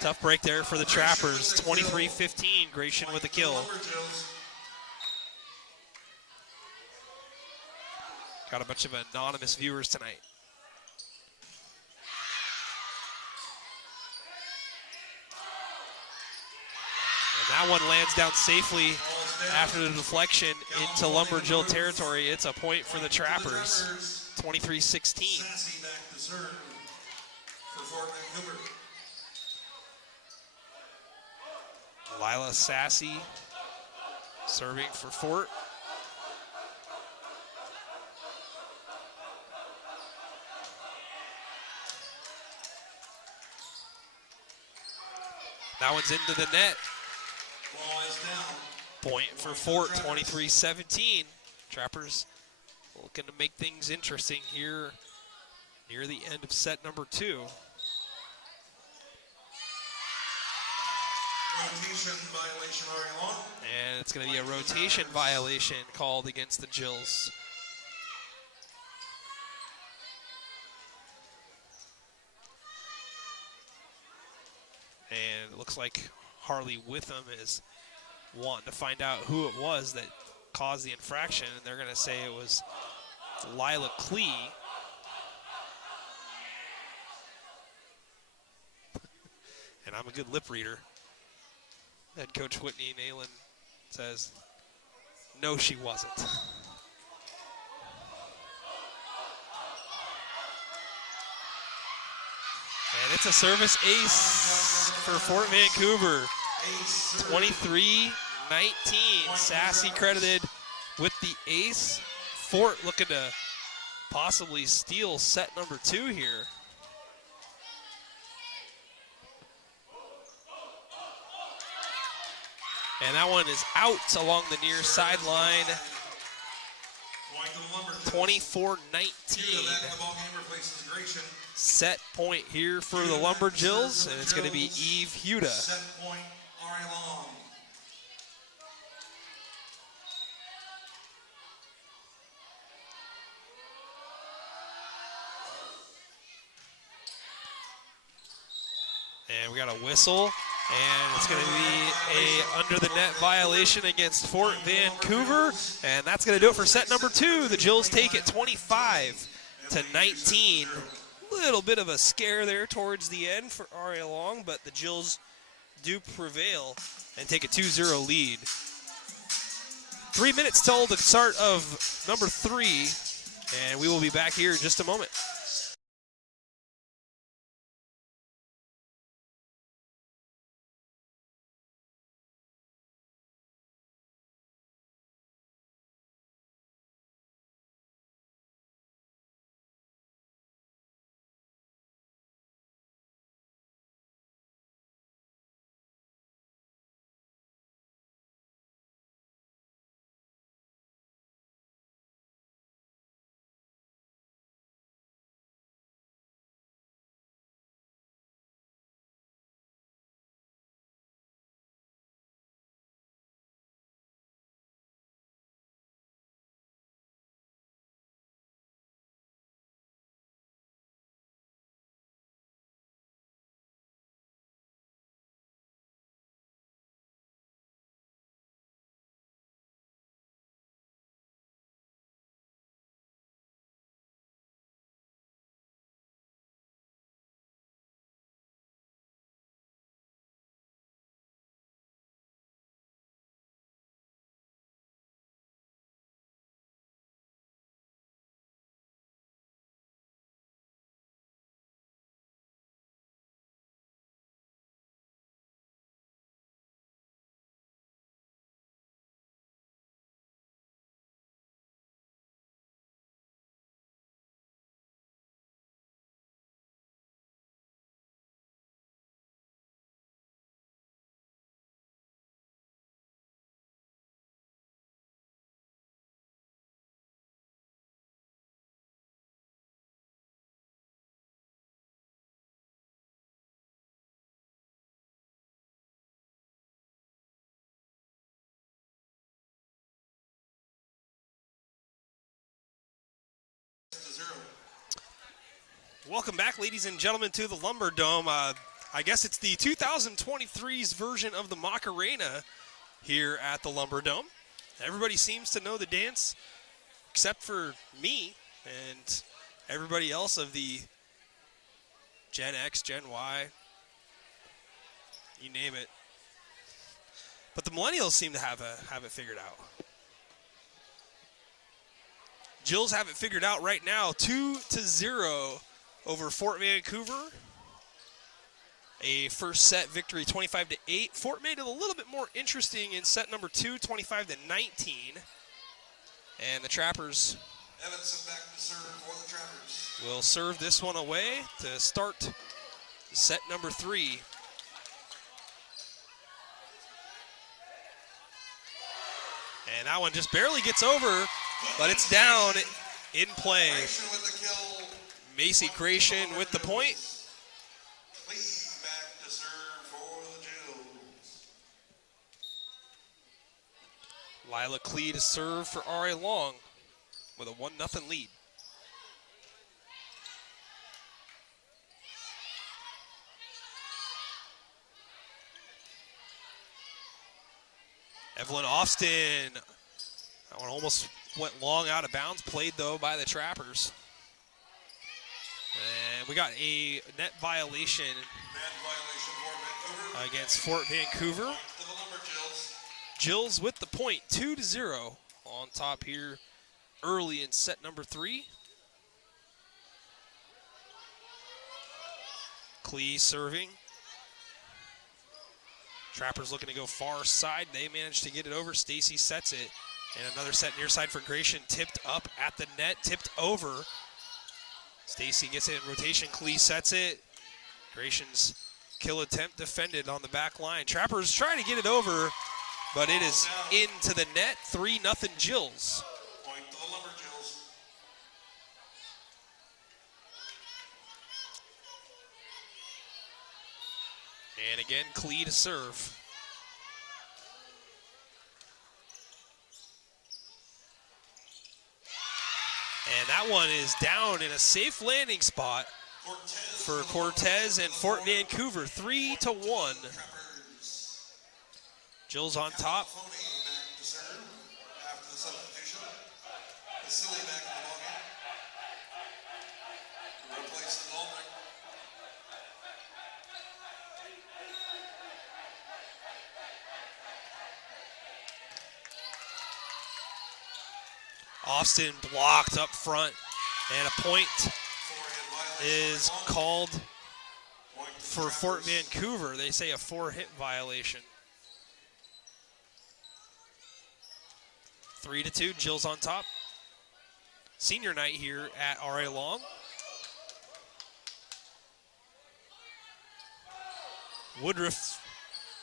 Tough break there for the Trappers. 23-15, Gratian with a kill. Got a bunch of anonymous viewers tonight. And that one lands down safely after the deflection into Lumberjill territory. It's a point for the Trappers. 23-16. Sassy back to serve for Fort Vancouver. Lila Sassy serving for Fort. That one's into the net. Ball is down. Point for Fort, 23-17. Trappers looking to make things interesting here near the end of set number 2. Rotation violation already on. And it's going to be a rotation violation called against the Jills. looks like Harley Witham is wanting to find out who it was that caused the infraction, and they're going to say it was Lila Klee. And I'm a good lip reader. Head coach Whitney Nalen says, no, she wasn't. And it's a service ace for Fort Vancouver. 23-19. Sassy credited with the ace. Fort looking to possibly steal set number 2 here. And that one is out along the near sideline. 24-19. Set point here for the Lumberjills, and it's going to be Eve Huda. Set point, Ari Long. And we got a whistle, and it's going to be a under the net violation against Fort Vancouver, and that's going to do it for set number 2. The Jills take it 25-19. Little bit of a scare there towards the end for Ari Long, but the Jills do prevail and take a 2-0 lead. 3 minutes till the start of number 3, and we will be back here in just a moment. Welcome back, ladies and gentlemen, to the Lumber Dome. I guess it's the 2023's version of the Macarena here at the Lumber Dome. Everybody seems to know the dance, except for me and everybody else of the Gen X, Gen Y, you name it. But the millennials seem to have it figured out. Jills have it figured out right now, 2-0 over Fort Vancouver. A first set victory, 25-8. Fort made it a little bit more interesting in set number 2, 25-19. And the Trappers Evanson back to serve for the Trappers. will serve this one away to start set number 3. And that one just barely gets over, but it's down in play. Macy Creation with the point. Lee back to serve for the Jills. Lila Klee to serve for Ari Long with a 1-0 lead. Evelyn Austin. That one almost went long out of bounds. Played, though, by the Trappers. And we got a net violation against Fort Vancouver. Jills with the point, 2-0 on top here early in set number 3. Klee serving. Trappers looking to go far side. They managed to get it over. Stacy sets it. And another set near side for Gratian. Tipped up at the net. Tipped over. Stacy gets it in rotation. Klee sets it. Gratian's kill attempt defended on the back line. Trappers trying to get it over, but it is into the net. 3-0 Jills. Point to the Lumberjills. And again, Klee to serve. And that one is down in a safe landing spot for Cortez and Fort Vancouver, 3-1. Jills on top. Austin blocked up front, and a point is called for Fort Vancouver. They say a 4-hit violation. 3-2, Jills on top. Senior night here at R.A. Long. Woodruff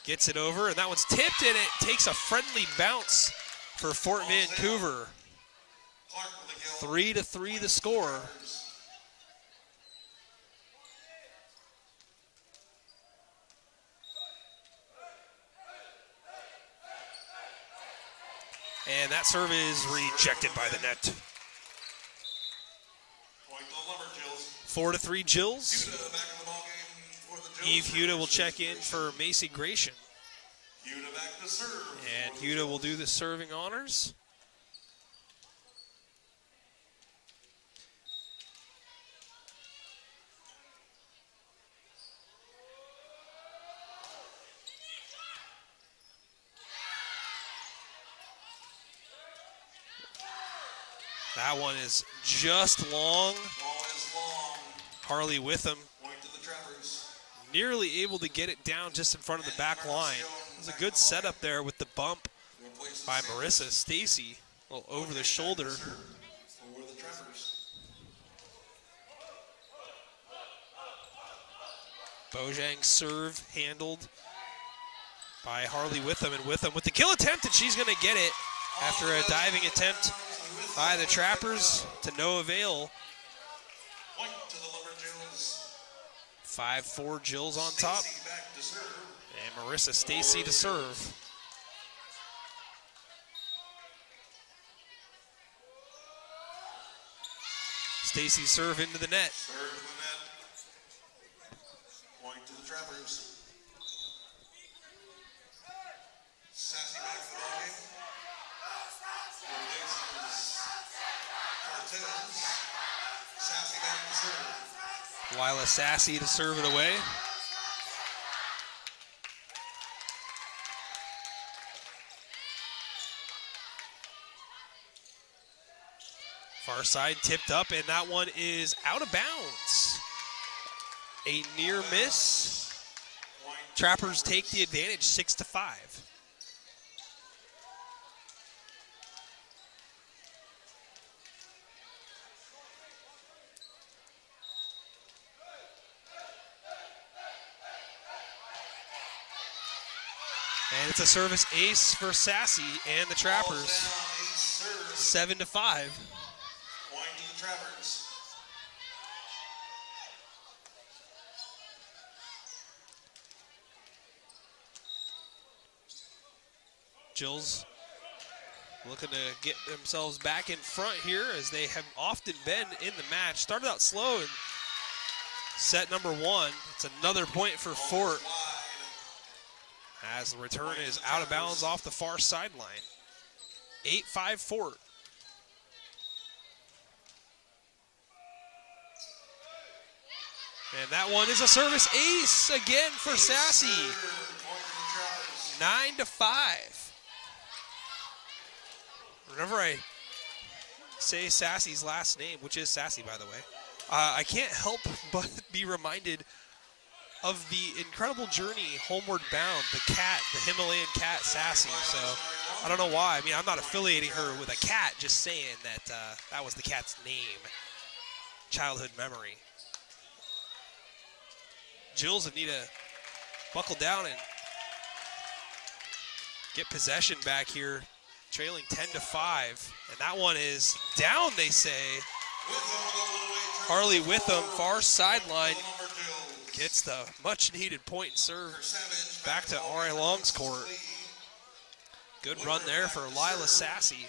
gets it over, and that one's tipped, and it takes a friendly bounce for Fort Vancouver. 3-3 the score. And that serve is rejected by the net. 4-3 Jills. Eve Huda will check in for Macy Gratian. And Huda will do the serving honors. That one is just long. Harley Witham nearly able to get it down just in front of the back line. It was a good setup there with the bump by Marissa. Stacy, a little over the shoulder. Bojang's serve handled by Harley Witham, and Witham with the kill attempt, and she's going to get it after a diving attempt by the Trappers to no avail. 5-4 Jills on top. And Marissa Stacy to serve. Stacy serve into the net. Point to the Trappers. Lila Sassy to serve it away. Far side tipped up, and that one is out of bounds. A near miss. Trappers take the advantage, 6-5. And it's a service ace for Sassy and the Trappers. 7-5. Point to the Trappers. Jills looking to get themselves back in front here, as they have often been in the match. Started out slow in set number 1. It's another point for Fort, as the return is out of bounds off the far sideline. 8-5 Fort. And that one is a service ace again for Sassy. 9-5. Whenever I say Sassy's last name, which is Sassy, by the way, I can't help but be reminded of the incredible journey homeward bound, the cat, the Himalayan cat Sassy. So I don't know why. I mean, I'm not affiliating her with a cat, just saying that that was the cat's name. Childhood memory. Jills need to buckle down and get possession back here, trailing 10-5. And that one is down, they say. Harley Witham, far sideline, gets the much-needed point and serve back to R.A. Long's court. Good run there for Lila Sassy.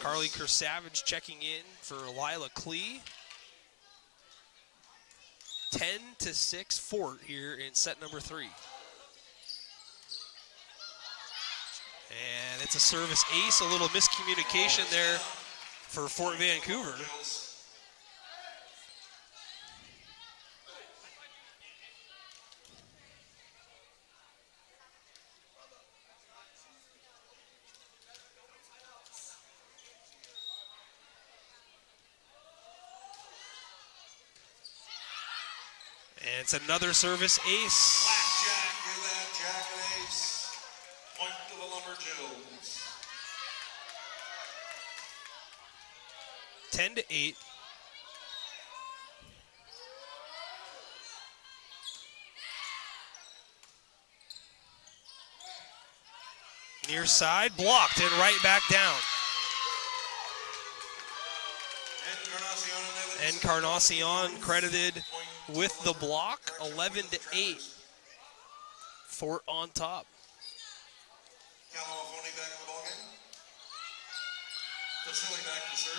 Carly Kersavage checking in for Lila Klee. 10-6 Fort here in set number 3. And it's a service ace, a little miscommunication there for Fort Vancouver. And it's another service ace. Blackjack, give that Jack an ace. Point to the Lumberjills. 10-8. Near side, blocked and right back down. Encarnacion credited with the block, 11-8. Fort on top. Califoni back in the ballgame. Vasily back to serve.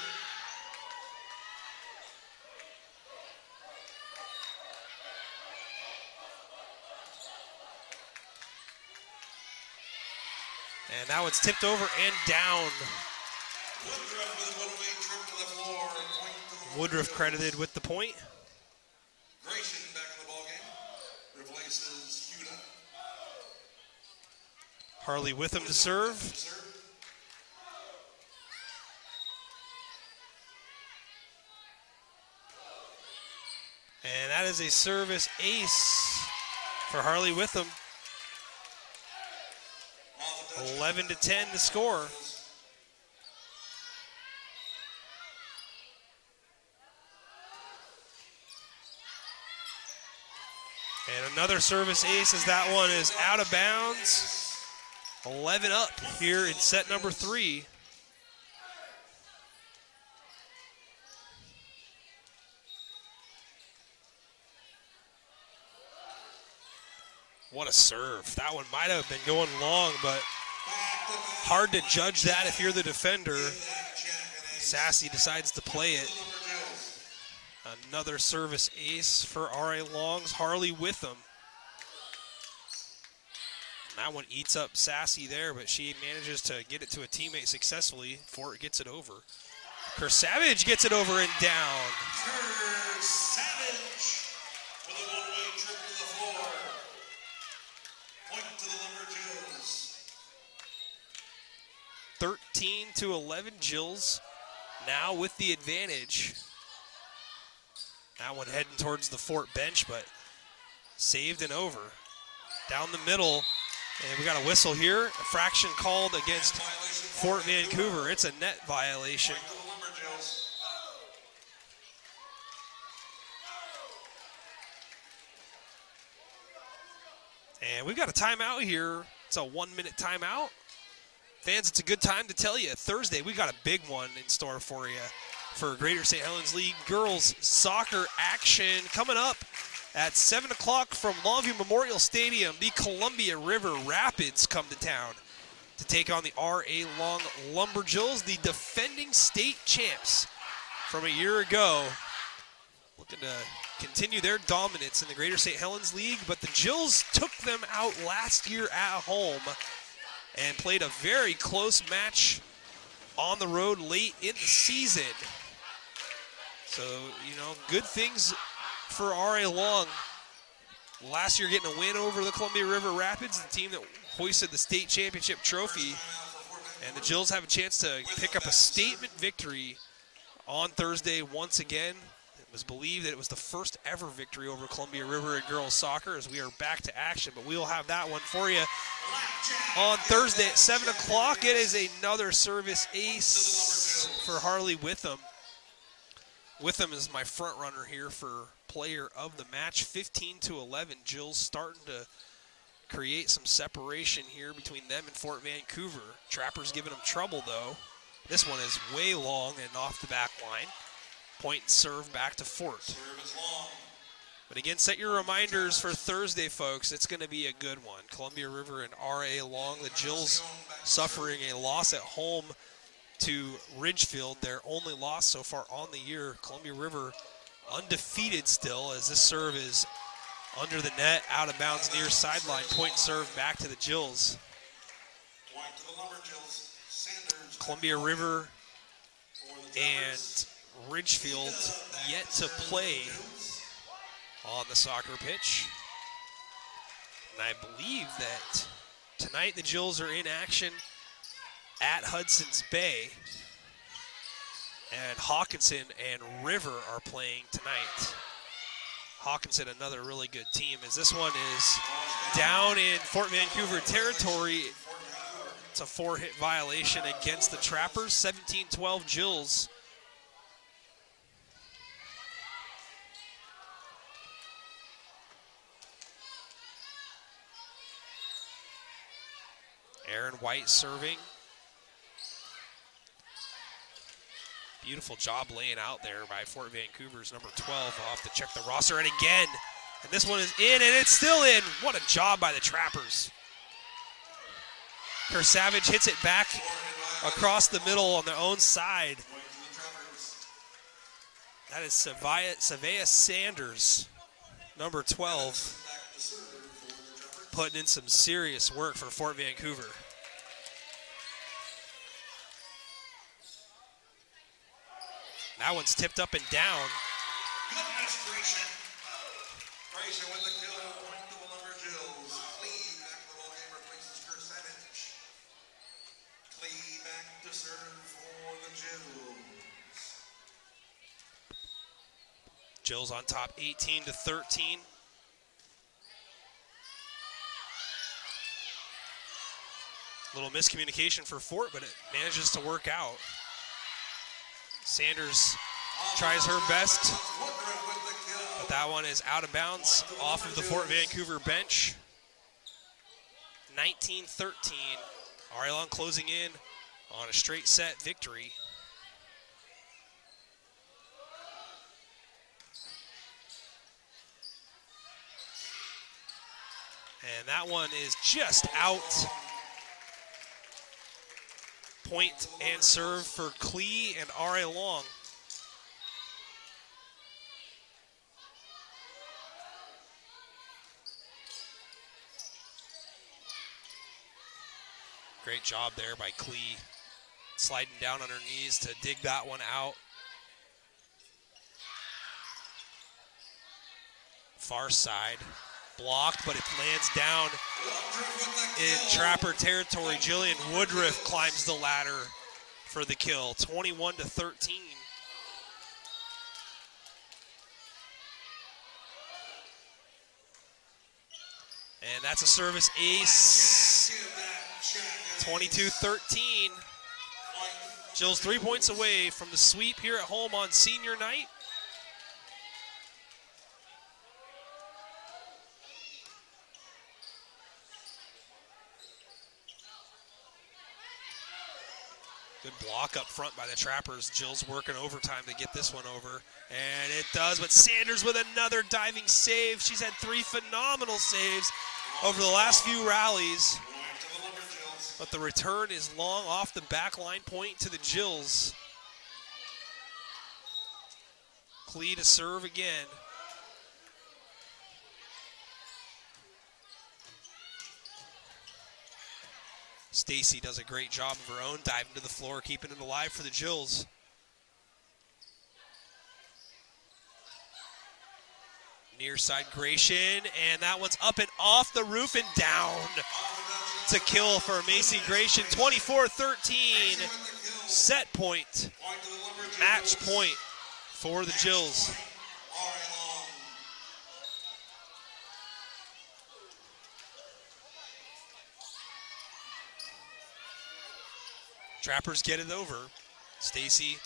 And now it's tipped over and down. Woodruff with a one-way trip to the floor. Point to the Woodruff credited with the point. Grayson back in the ballgame. Replaces Huda. Harley Witham to serve. And that is a service ace for Harley Witham. 11-10 to score. And another service ace as that one is out of bounds. 11 up here in set number 3. What a serve. That one might have been going long, but hard to judge that if you're the defender. Sassy decides to play it. Another service ace for R.A. Long's Harley Witham. That one eats up Sassy there, but she manages to get it to a teammate successfully. Fort gets it over. Kersavage gets it over and down. Kersavage with a one-way trip to the floor. Point to the Lumberjills. 13-11, Jills now with the advantage. That one heading towards the Fort bench, but saved and over. Down the middle, and we got a whistle here. A fraction called against Fort Vancouver. It's a net violation. And we've got a timeout here. It's a 1-minute timeout. Fans, it's a good time to tell you, Thursday we got a big one in store for you for Greater St. Helens League girls soccer action coming up at 7 o'clock from Longview Memorial Stadium. The Columbia River Rapids come to town to take on the R.A. Long Lumberjills, the defending state champs from a year ago. Looking to continue their dominance in the Greater St. Helens League, but the Jills took them out last year at home and played a very close match on the road late in the season. So, you know, good things for RA Long. Last year getting a win over the Columbia River Rapids, the team that hoisted the state championship trophy. And the Jills have a chance to pick up a statement victory on Thursday once again. It was believed that it was the first ever victory over Columbia River in girls soccer as we are back to action. But we will have that one for you on Thursday at 7 o'clock. It is another service ace for Harley Witham. Witham is my front runner here for player of the match. 15-11. Jills starting to create some separation here between them and Fort Vancouver. Trappers giving them trouble though. This one is way long and off the back line. Point and serve back to Fort. But again, set your reminders for Thursday, folks. It's going to be a good one. Columbia River and RA Long. The Jills suffering a loss at home to Ridgefield, their only loss so far on the year. Columbia River undefeated still as this serve is under the net, out of bounds near sideline. Point serve back to the Jills. Columbia River and Ridgefield yet to play on the soccer pitch. And I believe that tonight the Jills are in action at Hudson's Bay. And Hawkinson and River are playing tonight. Hawkinson, another really good team, as this one is down in Fort Vancouver territory. It's a 4-hit violation against the Trappers. 17-12 Jills. Aaron White serving. Beautiful job laying out there by Fort Vancouver's number 12. I'll have to check the roster. And again, and this one is in, and it's still in. What a job by the Trappers. Savage hits it back across the middle on their own side. That is Savea Sanders, number 12, putting in some serious work for Fort Vancouver. That one's tipped up and down. Goodness gracious. Fraser with the kill, point to the Lumber Jills. Clee back to the ball game, replaces Savage. Clee back to serve for the Jills. Jills on top 18-13. Little miscommunication for Fort, but it manages to work out. Sanders tries her best, but that one is out of bounds off of the Fort Vancouver bench. 19-13. RA Long closing in on a straight set victory. And that one is just out. Point and serve for Clee and RA Long. Great job there by Clee, sliding down on her knees to dig that one out. Far side, blocked, but it lands down in Trapper territory. Jillian Woodruff climbs the ladder for the kill, 21-13. And that's a service ace, 22-13. Jill's 3 points away from the sweep here at home on senior night. Good block up front by the Trappers. Jill's working overtime to get this one over. And it does, but Sanders with another diving save. She's had 3 phenomenal saves over the last few rallies. But the return is long off the back line point to the Jills. Clee to serve again. Stacy does a great job of her own, diving to the floor, keeping it alive for the Jills. Near side Gratian, and that one's up and off the roof and down. It's a kill for Macy Gratian, 24-13. Set point, match point for the Jills. Trappers get it over. Stacy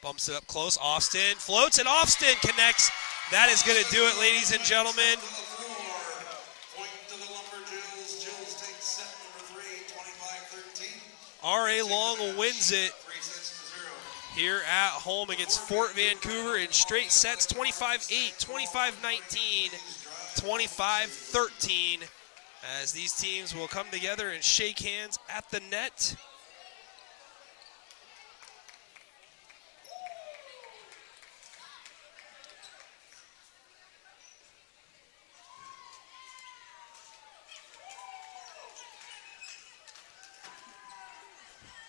bumps it up close. Austin floats, and Austin connects. That is going to do it, ladies and gentlemen. R.A. Long wins it here at home against Fort Vancouver in straight sets, 25-8, 25-19, 25-13, as these teams will come together and shake hands at the net.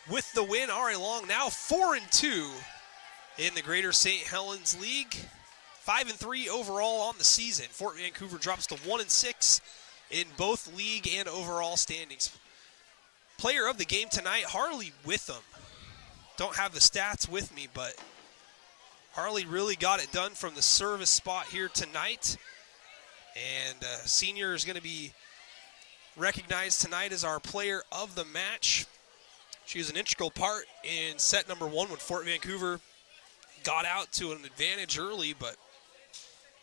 With the win, R.A. Long now 4-2 in the Greater St. Helens League. 5-3 overall on the season. Fort Vancouver drops to 1-6 in both league and overall standings. Player of the game tonight, Harley Witham. Don't have the stats with me, but Harley really got it done from the service spot here tonight. And senior is going to be recognized tonight as our player of the match. She was an integral part in set number 1 when Fort Vancouver got out to an advantage early, but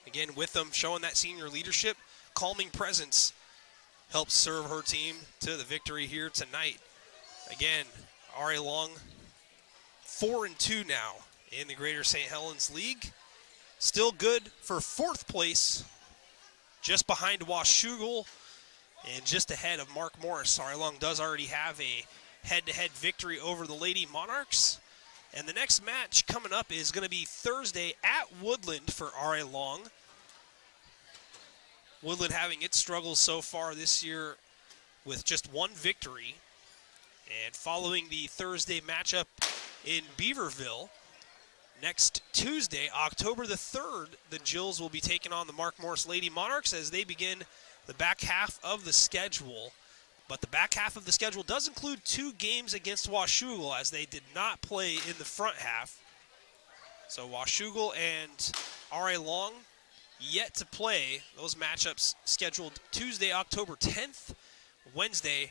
again, with them showing that senior leadership, calming presence helps serve her team to the victory here tonight. Again, R.A. Long 4-2 now in the Greater St. Helens League. Still good for 4th place, just behind Washougal and just ahead of Mark Morris. R.A. Long does already have a head-to-head victory over the Lady Monarchs. And the next match coming up is going to be Thursday at Woodland for R.A. Long. Woodland having its struggles so far this year with just one victory. And following the Thursday matchup in Beaverville, next Tuesday, October the 3rd, the Jills will be taking on the Mark Morris Lady Monarchs as they begin the back half of the schedule. But the back half of the schedule does include 2 games against Washougal, as they did not play in the front half. So Washougal and R.A. Long yet to play. Those matchups scheduled Tuesday, October 10th, Wednesday,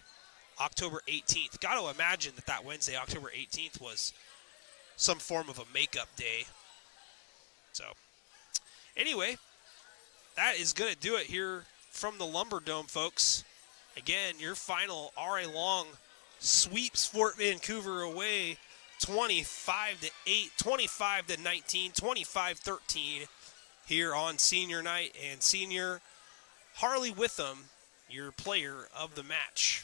October 18th. Got to imagine that Wednesday, October 18th was some form of a makeup day. So anyway, that is going to do it here from the Lumberdome, folks. Again, your final, R.A. Long sweeps Fort Vancouver away 25-8, 25-19, 25-13 here on senior night. And senior Harley Witham, your player of the match.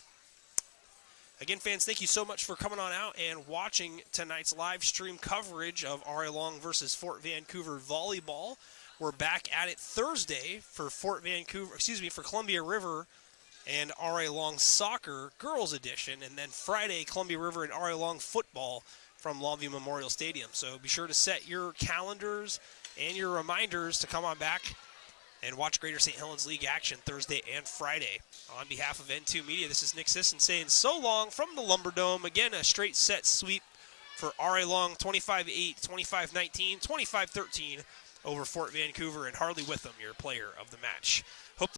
Again, fans, thank you so much for coming on out and watching tonight's live stream coverage of R.A. Long versus Fort Vancouver Volleyball. We're back at it Thursday for for Columbia River and R.A. Long Soccer Girls Edition, and then Friday, Columbia River and R.A. Long Football from Longview Memorial Stadium. So be sure to set your calendars and your reminders to come on back and watch Greater St. Helens League action Thursday and Friday. On behalf of N2 Media, this is Nick Sisson saying so long from the Lumberdome. Again, a straight set sweep for R.A. Long, 25-8, 25-19, 25-13 over Fort Vancouver, and Harley Witham, your player of the match.